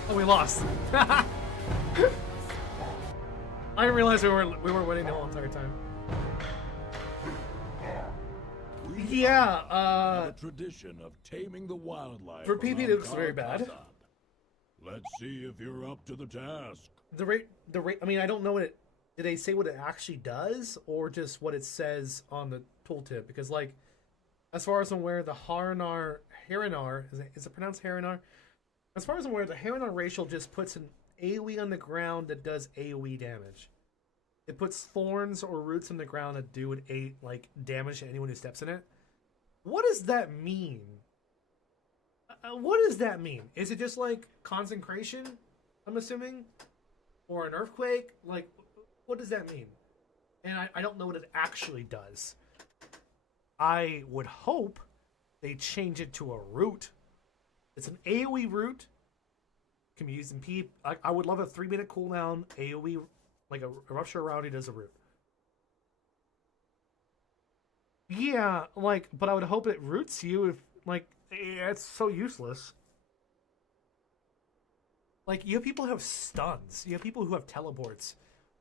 Oh, we lost. I didn't realize we were winning the whole entire time. Yeah, A tradition of taming the wildlife. for PP it around looks very bad. Carcassonne. Let's see if you're up to the task. The rate. I mean, I don't know what it. Did they say what it actually does, or just what it says on the tooltip? Because, like, as far as I'm aware, the Harinar, is it pronounced Harinar? As far as I'm aware, the Heron on Racial just puts an AoE on the ground that does AoE damage. It puts thorns or roots on the ground that do like damage to anyone who steps in it. What does that mean? What does that mean? Is it just like consecration? I'm assuming, or an earthquake? Like, what does that mean? And I don't know what it actually does. I would hope they change it to a root. It's an AoE root. Can be used in P. I would love a 3-minute cooldown AoE, like a Rupture Rowdy does a root. Yeah, like, but I would hope it roots you if, like, it's so useless. Like, you have people who have stuns. You have people who have teleports.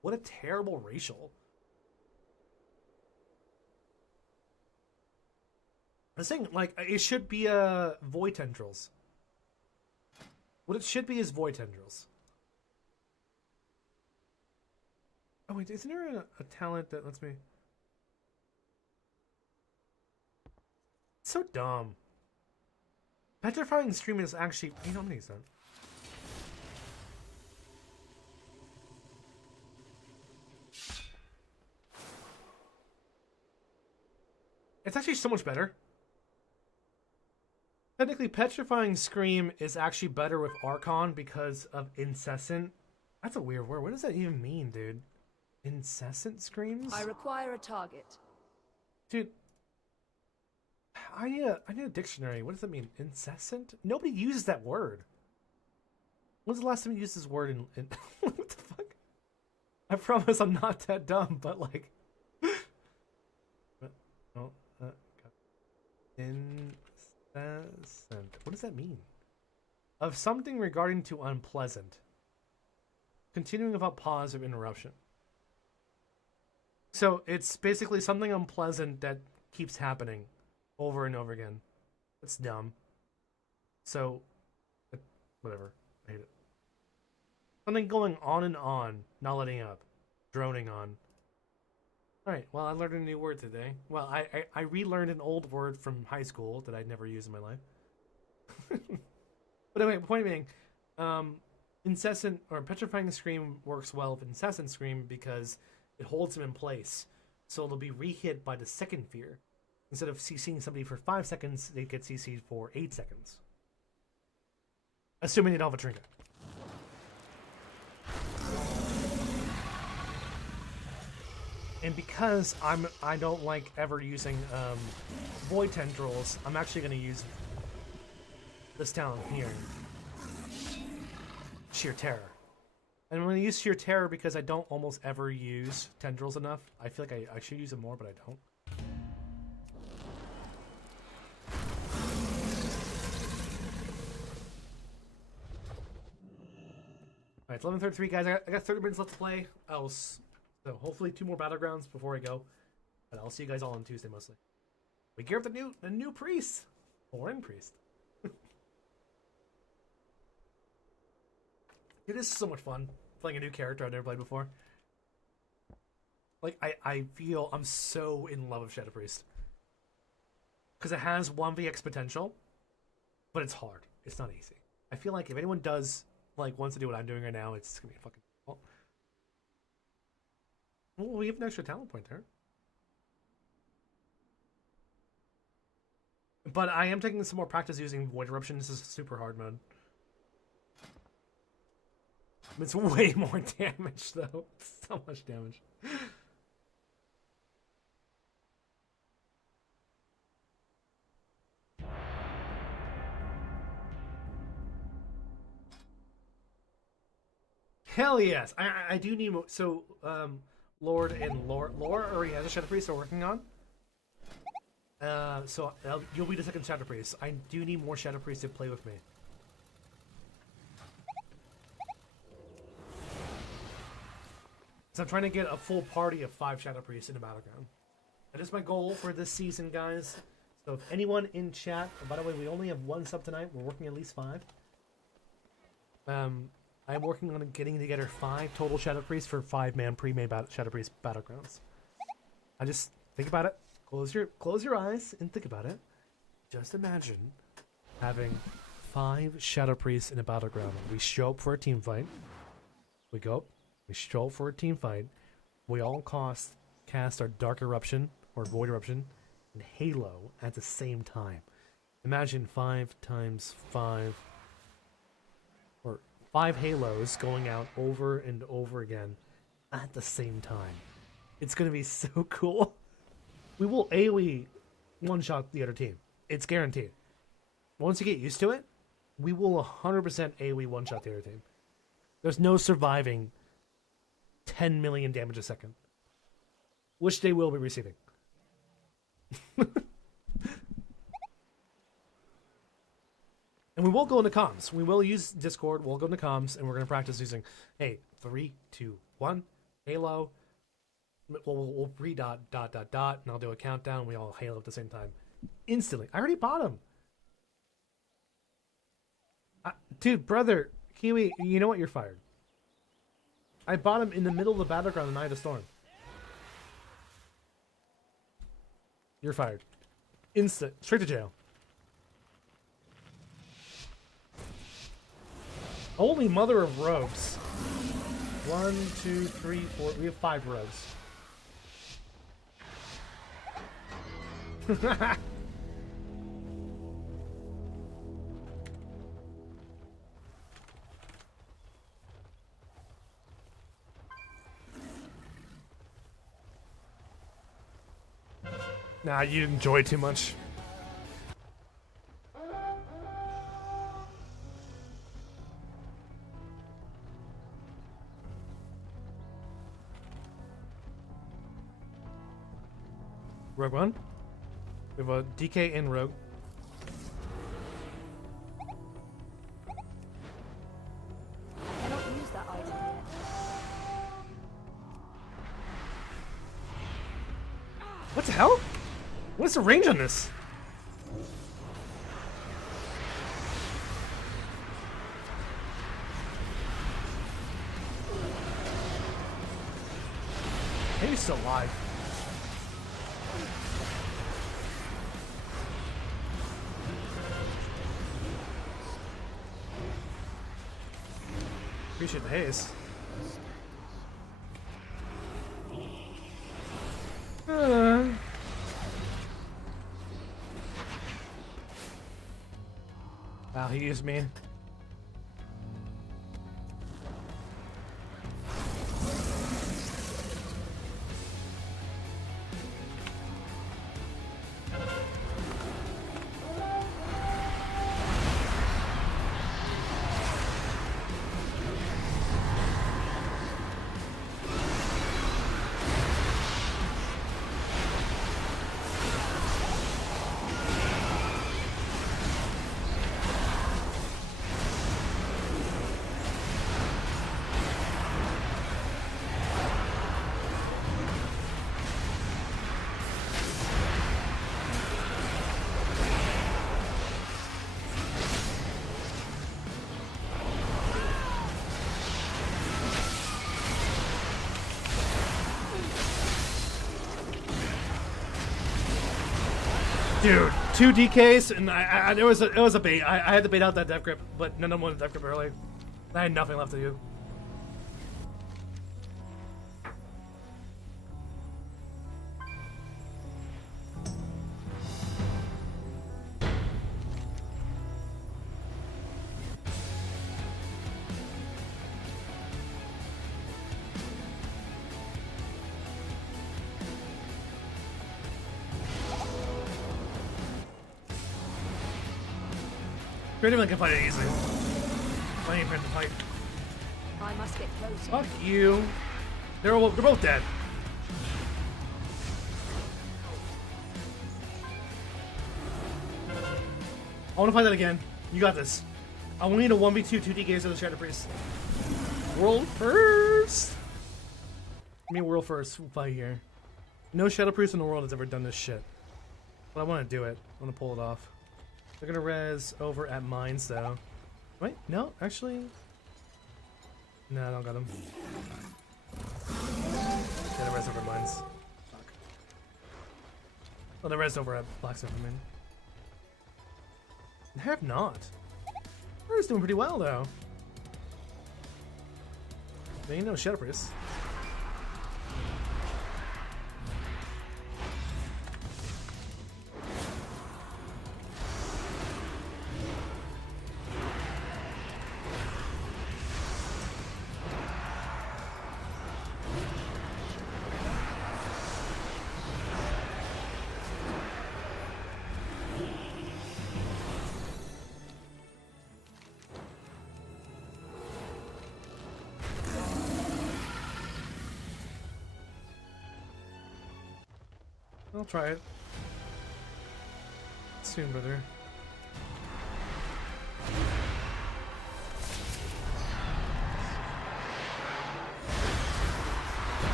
What a terrible racial. The thing, like, it should be Void Tendrils. What it should be is Void Tendrils. Oh wait, isn't there a talent that lets me... It's so dumb. Petrifying Stream is actually... You know, I'm gonna use that. It's actually so much better. Technically, Petrifying Scream is actually better with Archon because of Incessant. That's a weird word. What does that even mean, dude? Incessant Screams? I require a target. Dude, I need a dictionary. What does that mean? Incessant? Nobody uses that word. When's the last time you used this word in what the fuck? I promise I'm not that dumb, but like... Incessant. What does that mean? Of something regarding to unpleasant. Continuing without pause or interruption. So it's basically something unpleasant that keeps happening over and over again. It's dumb. So, whatever. I hate it. Something going on and on, not letting up. Droning on. Alright, well, I learned a new word today. Well, I relearned an old word from high school that I'd never used in my life. But anyway, point being, Incessant, or Petrifying Scream works well with Incessant Scream because it holds him in place. So it'll be re-hit by the second fear. Instead of CCing somebody for 5 seconds, they get CC'd for 8 seconds. Assuming they don't have a trinket. And because I don't like ever using Void Tendrils, I'm actually going to use this talent here. Sheer Terror. And I'm going to use Sheer Terror because I don't almost ever use Tendrils enough. I feel like I should use them more, but I don't. Alright, it's 11:33, guys. I got 30 minutes left to play. So hopefully 2 more Battlegrounds before I go. But I'll see you guys all on Tuesday mostly. We gear up the new priest. Tauren Priest. It is so much fun playing a new character I've never played before. Like, I feel I'm so in love with Shadow Priest. Because it has 1vx potential, but it's hard. It's not easy. I feel like if anyone wants to do what I'm doing right now, it's going to be fucking difficult. Oh, we have an extra talent point there. But I am taking some more practice using Void Eruption. This is super hard mode. It's way more damage, though. So much damage. Hell yes! I do need more. So, Lord and Lore already has a Shadow Priest they're working on. So you'll be the second Shadow Priest. I do need more Shadow Priests to play with me. So I'm trying to get a full party of 5 Shadow Priests in the Battleground. That is my goal for this season, guys. So if anyone in chat, by the way, we only have 1 sub tonight. We're working at least 5. I'm working on getting together 5 total Shadow Priests for 5-man pre-made Shadow Priest Battlegrounds. I just think about it. Close your eyes and think about it. Just imagine having 5 Shadow Priests in a Battleground. We show up for a team fight. We go up. We show up for a team fight. We all cast our Dark Eruption or Void Eruption and Halo at the same time. Imagine 5 times 5 or 5 Halos going out over and over again at the same time. It's gonna be so cool. We will AoE one-shot the other team. It's guaranteed. Once you get used to it, we will 100% AoE one-shot the other team. There's no surviving 10 million damage a second, which they will be receiving. And we will go into comms. We will use Discord. We'll go into comms, and we're going to practice using, hey, 3, 2, 1, Halo. We'll re-dot, dot, dot, dot, and I'll do a countdown, and we all Halo at the same time. Instantly. I already bought him. Dude, brother, Kiwi, you know what? You're fired. I bought him in the middle of the Battleground the night of the storm. You're fired. Instant. Straight to jail. Holy mother of rogues. 1, 2, 3, 4. We have 5 rogues. Nah, you enjoy it too much. Rogue One. We have a DK in Rogue. I cannot use that item yet. What the hell? What's the range on this? Maybe he's still alive. Appreciate the haze. Wow, he used me. Dude, 2 DKs, and it was a bait. I had to bait out that death grip, but none of them wanted death grip early. I had nothing left to do. Anyone can fight it easily. Plenty of friends to fight. I must get closer. Fuck you. They're both dead. I want to fight that again. You got this. I will need a 1v2 2 DKs of the Shadow Priest. World first. Me world first fight here. No Shadow Priest in the world has ever done this shit. But I want to do it. I want to pull it off. They're gonna res over at mines though. Wait, no, actually. No, I don't got them. Yeah, they res over at mines. Fuck. Oh, they res over at blacksmith, I mean. They have not. We're doing pretty well though. There ain't no Shadow Priest. I'll try it. Soon, brother.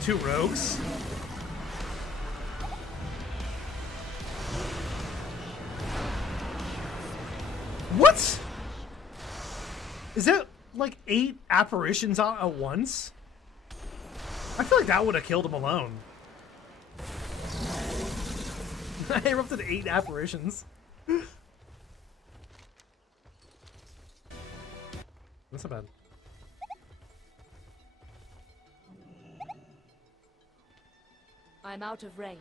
Two rogues. What? Is that like 8 apparitions out at once? I feel like that would have killed him alone. I erupted 8 apparitions. That's not bad. I'm out of range.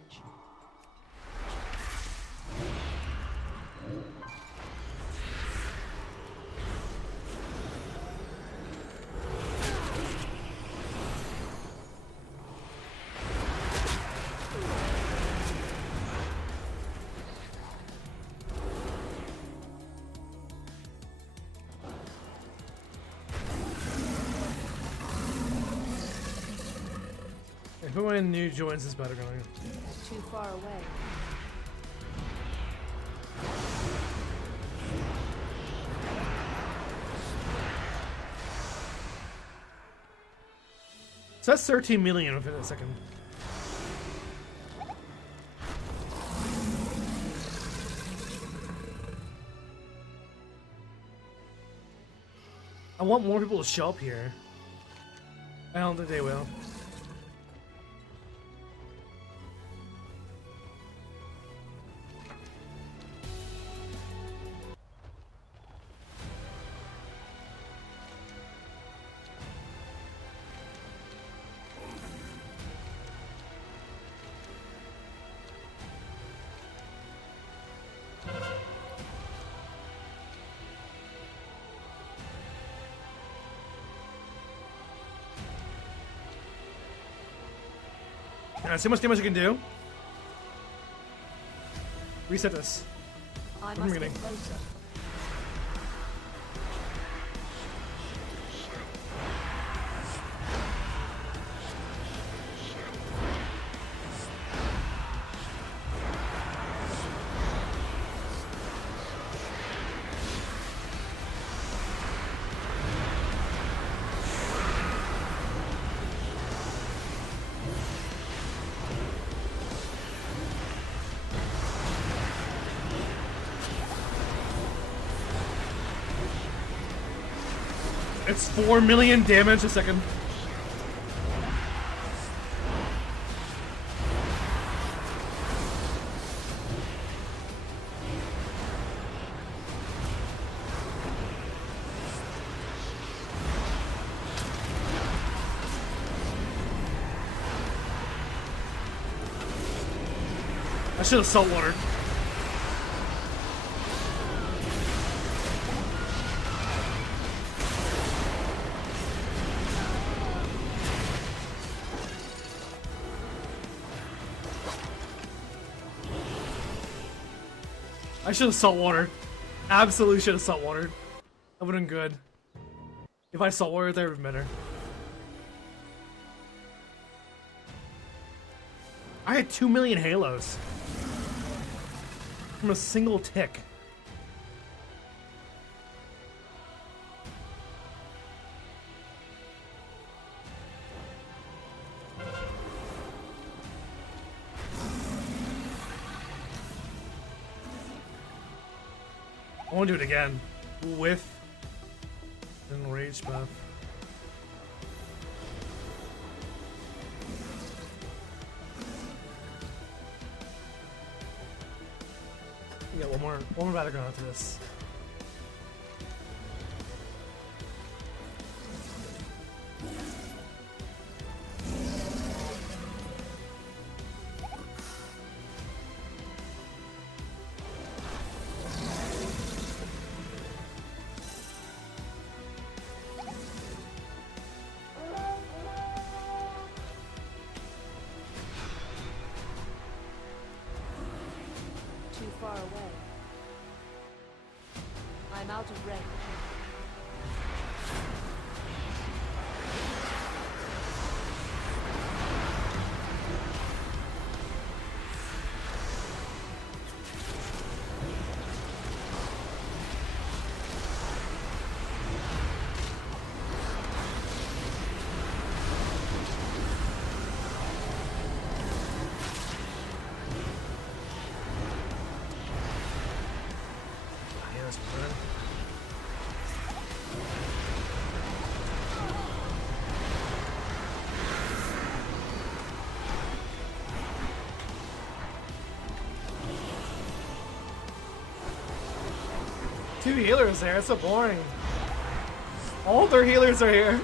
Who I knew joins this Battleground? Too far away. So that's 13 million within a second. I want more people to show up here. I don't think they will. See how much damage I can do. Reset this. I What am I must getting? get closer. It's 4 million damage a second. I should have saltwatered. I should have saltwatered. Absolutely should have saltwatered. That would have been good. If I saltwatered there, it would have been better. I had 2 million halos. From a single tick. I want to do it again with enraged buff. Yeah, one more Battleground after this. Too far away. I'm out of range. Yeah, that's good. Two healers there, it's so boring. All their healers are here.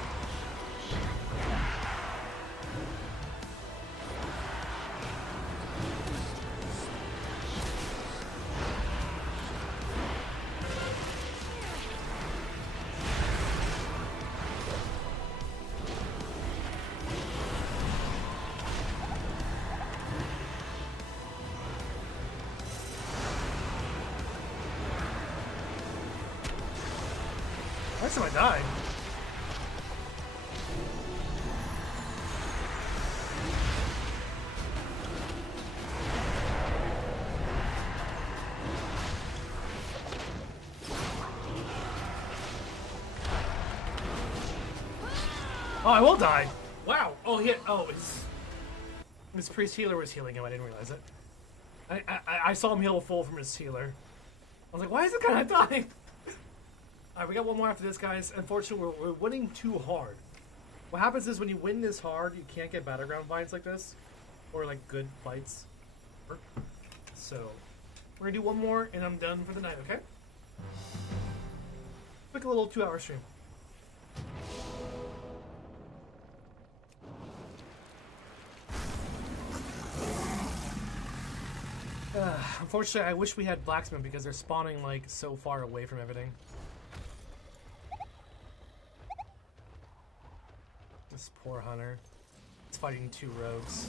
Next time I died. Oh, I will die. Wow. Oh, his priest healer was healing him. I didn't realize it. I saw him heal full from his healer. I was like, why is it gonna die? Alright, we got one more after this, guys. Unfortunately, we're winning too hard. What happens is when you win this hard, you can't get Battleground fights like this. Or, like, good fights. So, we're gonna do one more, and I'm done for the night, okay? Quick little 2-hour stream. Unfortunately, I wish we had blacksmith because they're spawning, like, so far away from everything. This poor hunter. It's fighting two rogues.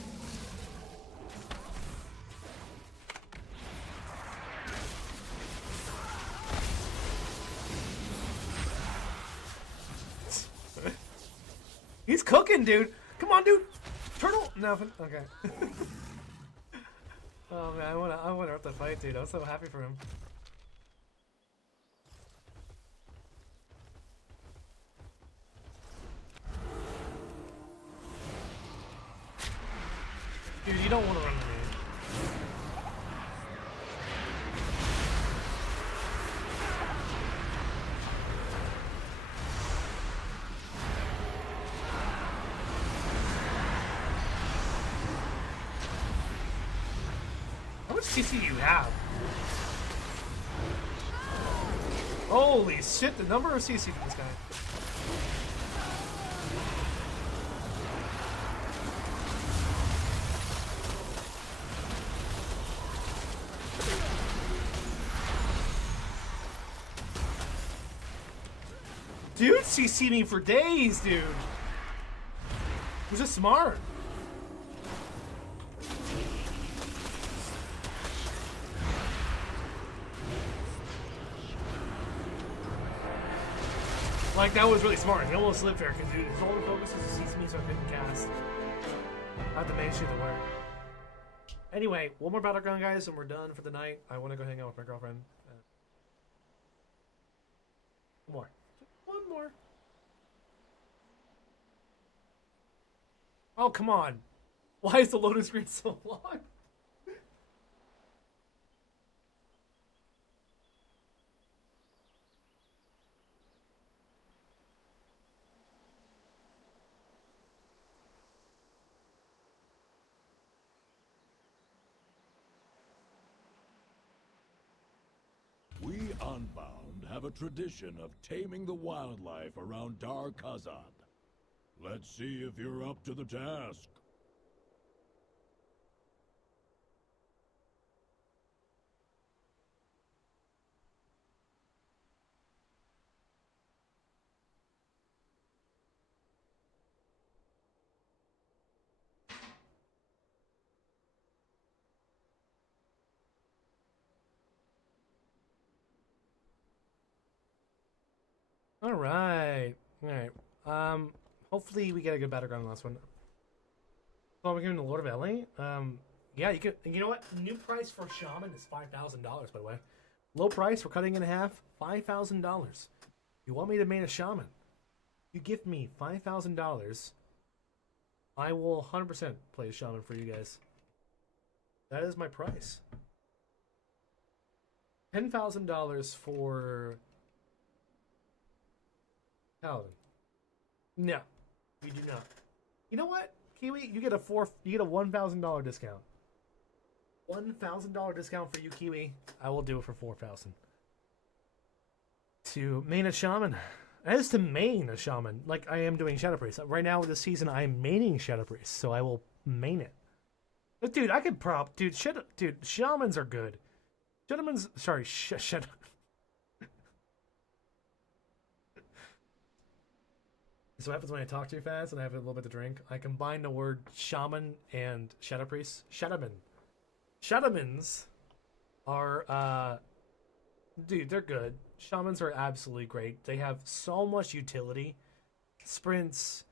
He's cooking, dude. Come on, dude. Turtle. Nothing. Okay. Oh man, I wanna up the fight, dude. I'm so happy for him. Dude, you don't want to run to me. How much CC do you have? Holy shit, the number of CC for this guy. Dude CC'd me for days, dude. He's just smart. Like, that was really smart. He almost lived there, because dude, his only focus was to CC me so I couldn't cast. I have to make sure to work. Anyway, one more Battleground, guys, and we're done for the night. I want to go hang out with my girlfriend. One more. One more. Oh, come on. Why is the loading screen so long? Unbound have a tradition of taming the wildlife around Dar Khazad. Let's see if you're up to the task. All right. Hopefully we get a good Battleground on the last one. Well, we're giving the Lord of LA. Yeah, you could. You know what? New price for Shaman is $5,000. By the way, low price. We're cutting in half. $5,000. You want me to main a Shaman? You give me $5,000. I will 100% play a Shaman for you guys. That is my price. $10,000 for Paladin. No, we do not. You know what, Kiwi? You get a $1,000 discount. $1,000 discount for you, Kiwi. I will do it for $4,000. To main a Shaman. As to main a Shaman, like I am doing Shadow Priest. Right now this season I am maining Shadow Priest, so I will main it. But dude, I could dude, Shamans are good. Shadow. So what happens when I talk too fast and I have a little bit to drink? I combine the word Shaman and Shadow Priest. Shadowman. Shadowmans are, dude, they're good. Shamans are absolutely great. They have so much utility. Sprints,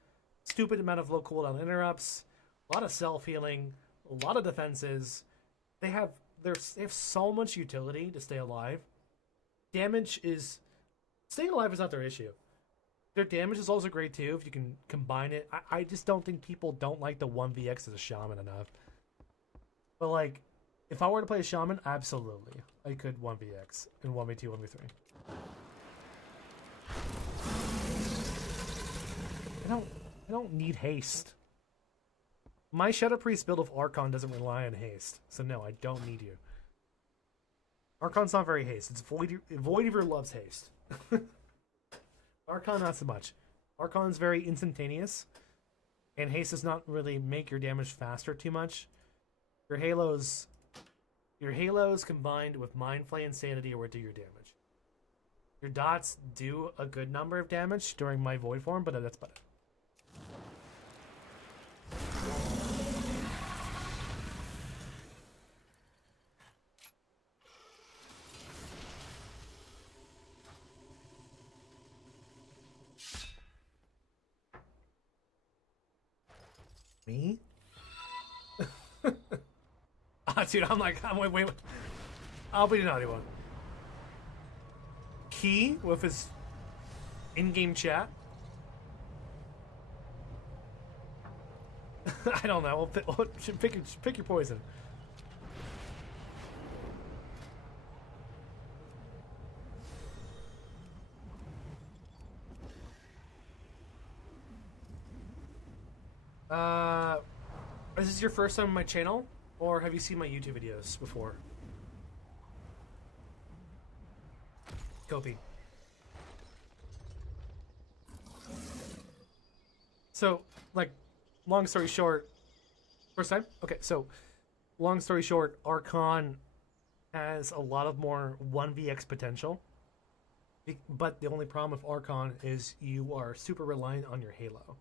stupid amount of low cooldown interrupts, a lot of self-healing, a lot of defenses. They have so much utility to stay alive. Staying alive is not their issue. Their damage is also great too if you can combine it. I just don't think people don't like the 1vx as a Shaman enough. But like, if I were to play a Shaman, absolutely. I could 1vx and 1v2, 1v3. I don't need haste. My Shadow Priest build of Archon doesn't rely on haste. So no, I don't need you. Archon's not very haste. It's Voideaver loves haste. Archon not so much. Archon's very instantaneous. And haste does not really make your damage faster too much. Your halos combined with Mind Flay and Sanity will do your damage. Your dots do a good number of damage during my Void form, but that's about it. Me? Dude, wait. I'll be the naughty one. Key with his in-game chat. I don't know. Pick your poison. Is this your first time on my channel, or have you seen my YouTube videos before? Copy. So, like, long story short, first time? Okay, so, long story short, Archon has a lot of more 1vx potential, but the only problem with Archon is you are super reliant on your Halo.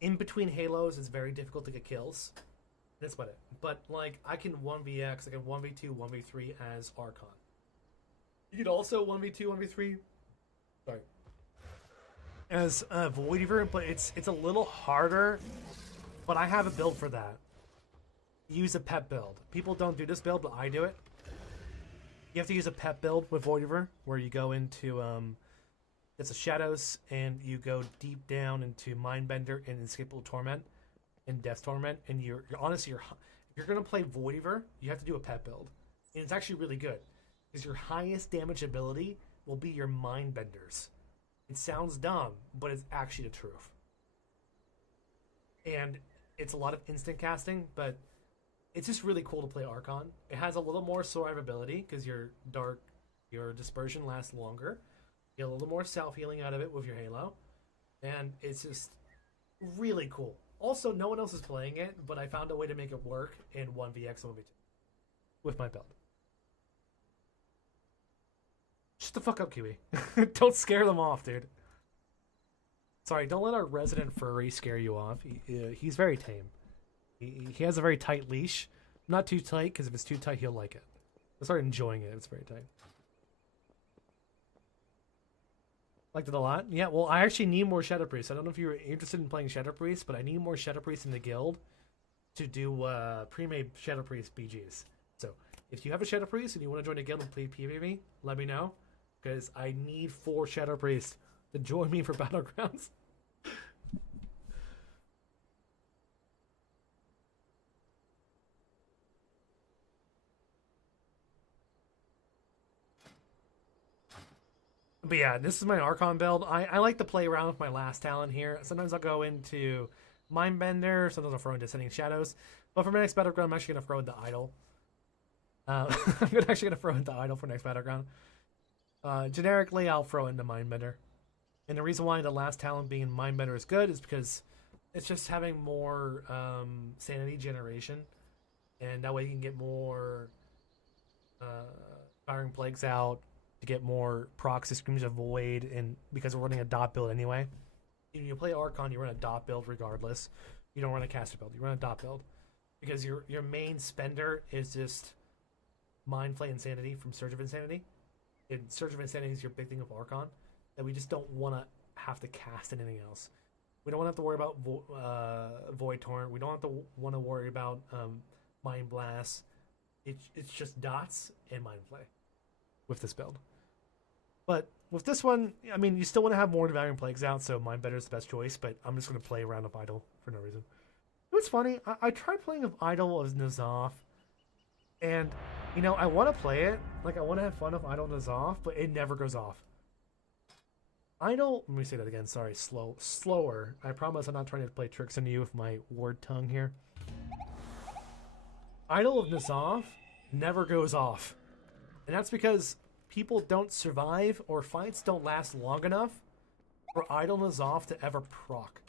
In between Halos, it's very difficult to get kills. That's about it. But, like, I can 1vx, I can 1v2, 1v3 as Archon. You could also 1v2, 1v3... Sorry. As Voideaver, but it's a little harder. But I have a build for that. Use a pet build. People don't do this build, but I do it. You have to use a pet build with Voideaver, where you go into... It's the Shadows, and you go deep down into Mindbender and Inescapable Torment and Death Torment, and you're honestly, if you're gonna play Voideaver, you have to do a pet build, and it's actually really good because your highest damage ability will be your Mindbenders. It sounds dumb, but it's actually the truth, and it's a lot of instant casting, but it's just really cool to play Archon. It has a little more survivability because you're dark, Your dispersion lasts longer. You get a little more self-healing out of it with your Halo. And it's just really cool. Also, no one else is playing it, but I found a way to make it work in 1vx and 1v2 with my build. Shut the fuck up, Kiwi. Don't scare them off, dude. Sorry, don't let our resident furry scare you off. He's very tame. He has a very tight leash. Not too tight, because if it's too tight, he'll like it. He'll start enjoying it if it's very tight. Liked it a lot. Yeah, well, I actually need more Shadow Priests. I don't know if you were interested in playing Shadow Priests, but I need more Shadow Priests in the guild to do pre-made Shadow Priest BGs. So, if you have a Shadow Priest and you want to join a guild and play PvP, let me know. Because I need 4 Shadow Priests to join me for Battlegrounds. But yeah, this is my Archon build. I like to play around with my last talent here. Sometimes I'll go into Mindbender, sometimes I'll throw into Descending Shadows. But for my next Battleground, I'm actually going to throw into Idol. I'm actually going to throw into Idol for next Battleground. Generically, I'll throw into Mindbender. And the reason why the last talent being Mindbender is good is because it's just having more sanity generation. And that way you can get more Firing Plagues out, to get more procs to Screams of Void, and because we're running a dot build anyway. When you play Archon, you run a dot build regardless. You don't run a caster build, you run a dot build. Because your main spender is just Mind Flay Insanity from Surge of Insanity. And Surge of Insanity is your big thing of Archon. And we just don't want to have to cast anything else. We don't want to have to worry about Void Torrent. We don't have to want to worry about Mind Blast. It's just dots and Mind Flay with this build. But with this one, I mean, you still want to have more Devouring Plagues out, so Mindbender is the best choice, but I'm just going to play around with Idol for no reason. You know what's funny? I tried playing with Idol as N'Zoth, and, you know, I want to play it. Like, I want to have fun with Idol N'Zoth, but it never goes off. Idol, let me say that again, sorry, slower. I promise I'm not trying to play tricks on you with my word tongue here. Idol of N'Zoth never goes off. And that's because people don't survive or fights don't last long enough for Idol N'Zoth to ever proc.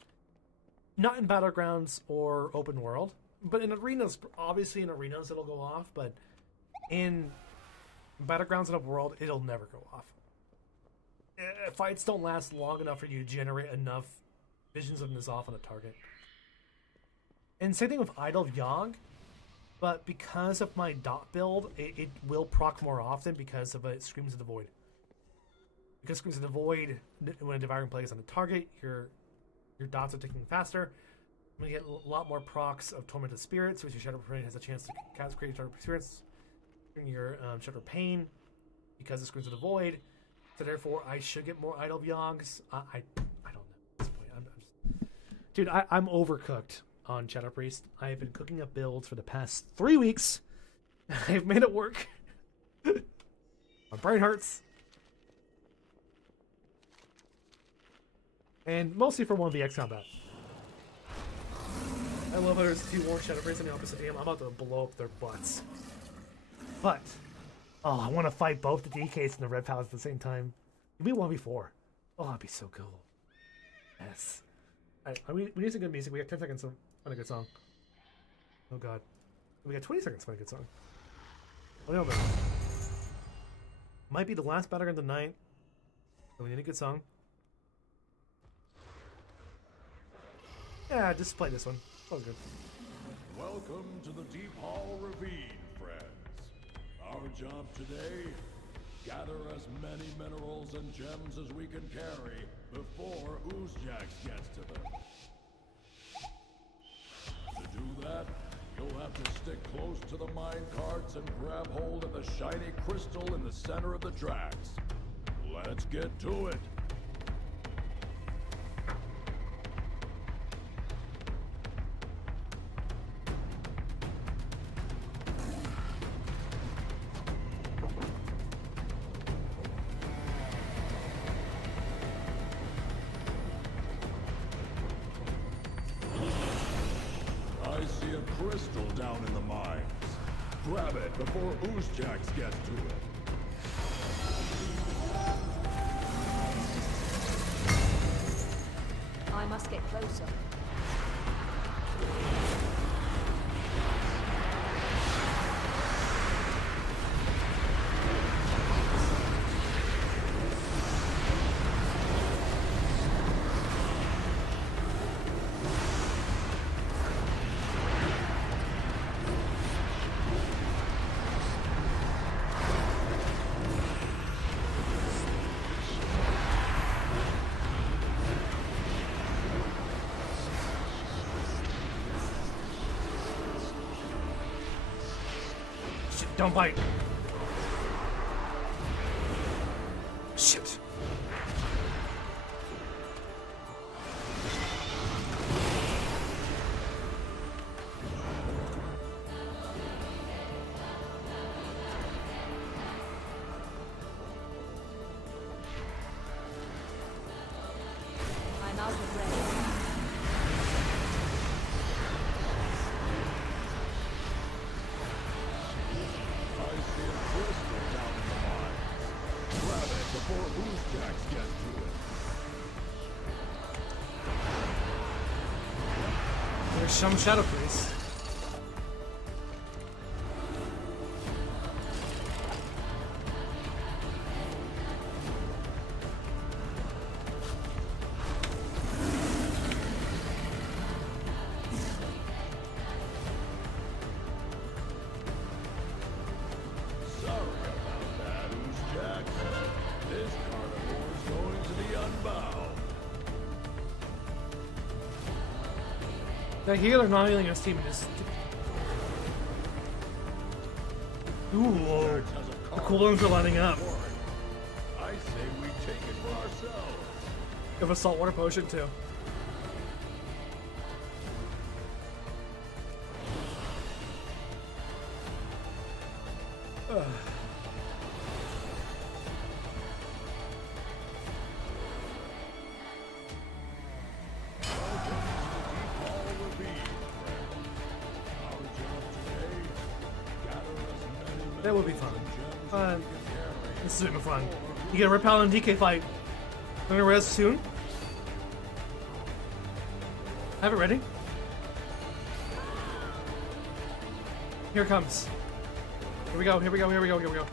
Not in Battlegrounds or open world, but in arenas. Obviously in arenas it'll go off, but in Battlegrounds and open world it'll never go off. Fights don't last long enough for you to generate enough visions of N'Zoth on a target. And same thing with Idol of Yogg. But because of my dot build, it will proc more often because of Screams of the Void. Because Screams of the Void, when a Devouring Plague is on the target, your dots are ticking faster. I'm going to get a lot more procs of Tormented Spirits, which your Shadow Pain has a chance to cast create Tormented Spirits during your Shadow Pain because of Screams of the Void. So therefore, I should get more Idol of Yogg's. I don't know at this point. Dude, I'm overcooked on Shadow Priest. I have been cooking up builds for the past 3 weeks. I've made it work. My brain hurts. And mostly for 1vx combat. I love how there's 2 more Shadow Priests on the opposite team. I'm about to blow up their butts. But, oh, I want to fight both the DKs and the Red Pals at the same time. Give me 1v4. Oh, that'd be so cool. Yes. Alright, we need some good music. We got 10 seconds to find a good song. Oh god. We got 20 seconds to find a good song. Oh, no, might be the last Battleground of the night. So we need a good song. Yeah, just play this one. Oh, good. Welcome to the Deep Hall Ravine, friends. Our job today, gather as many minerals and gems as we can carry before Oozjax gets to them. To do that, you'll have to stick close to the mine carts and grab hold of the shiny crystal in the center of the tracks. Let's get to it. Crystal down in the mines. Grab it before Oozjax gets to it. I must get closer. Shit, don't bite. Shit. I'm out of range. I see a crystal down in the mines. Grab it before Boostjacks get to it. There's some Shadow Priest. Sorry about that, Boostjacks. This carnivore's going to the unbound. The healer not healing us team is. Ooh, Boostjacks has a the card cooldowns are lining up. for it. I say we take it for ourselves. We have a saltwater potion too. That would be fun. This is super fun. You get a Rip Paladin DK fight. I'm gonna res soon. Have it ready. Here it comes. Here we go, here we go, here we go, here we go.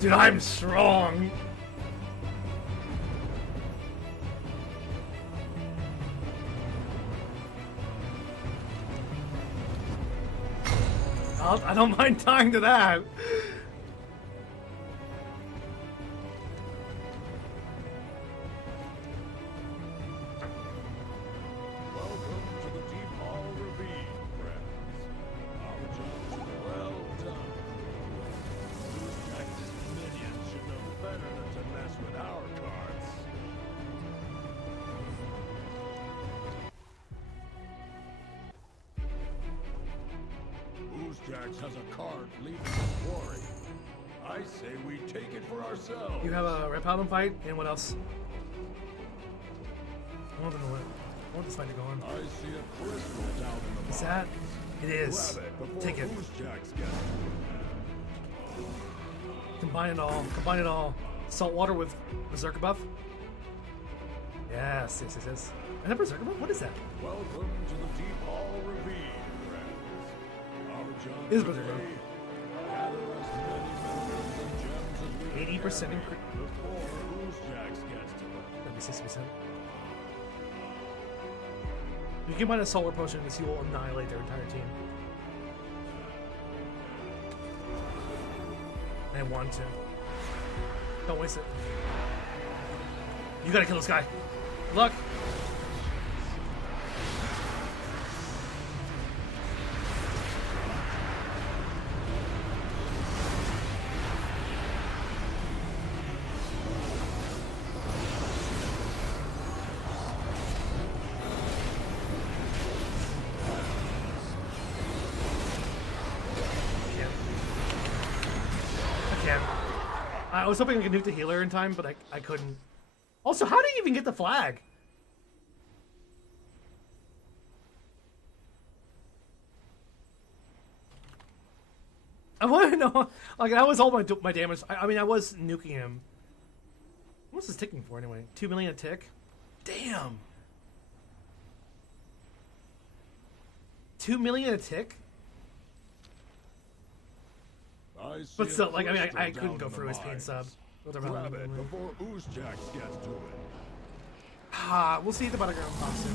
Dude, I'm strong. I don't mind dying to that. Welcome to the Deep Hall Ravine, friends. Our job's well done. Boostjacks' minions should know better than to mess with our carts. Boostjacks has a cart leaving the quarry. I say we take it for ourselves. You have a red paladin fight, and what else? I want this fight to go on. I see a crystal down in the Is box. that? It is. Grab it before Take it. Goosejacks get it. Combine it all. Combine it all. Saltwater with Berserker buff. Yes. I have Berserker buff? What is that? Welcome to the Deep Hall Ravine, friends. Our job Is today, Berserker. gather as many minerals and gems as we can 80% carry increase. before Goosejacks gets to them. That'd be 60%. You can buy a solar potion because you will annihilate their entire team. I want to. Don't waste it. You gotta kill this guy. Good luck. I was hoping I could nuke the healer in time, but I couldn't. Also, how do you even get the flag? I want to know. Like, that was all my damage. I mean, I was nuking him. What's this ticking for anyway? 2 million a tick? Damn. 2 million a tick? But still, like, I mean, I couldn't go through his pain sub. Grab it before Goosejacks gets to it. Ah, we'll see at the Battleground costume.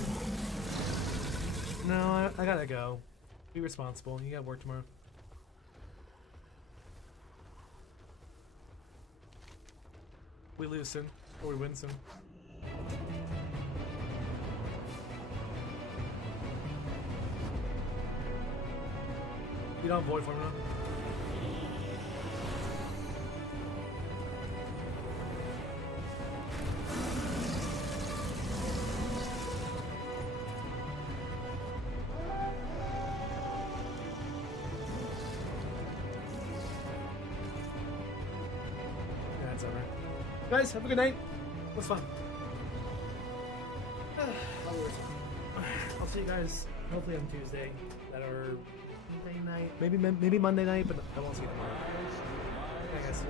No, I gotta go. Be responsible. You gotta work tomorrow. We lose soon, or we win soon. You don't have void for me now? Yeah, it's over. Guys, have a good night. It was fun. I'll see you guys hopefully on Tuesday. That or Monday night, maybe Monday night, but I won't see you tomorrow. Okay, guys.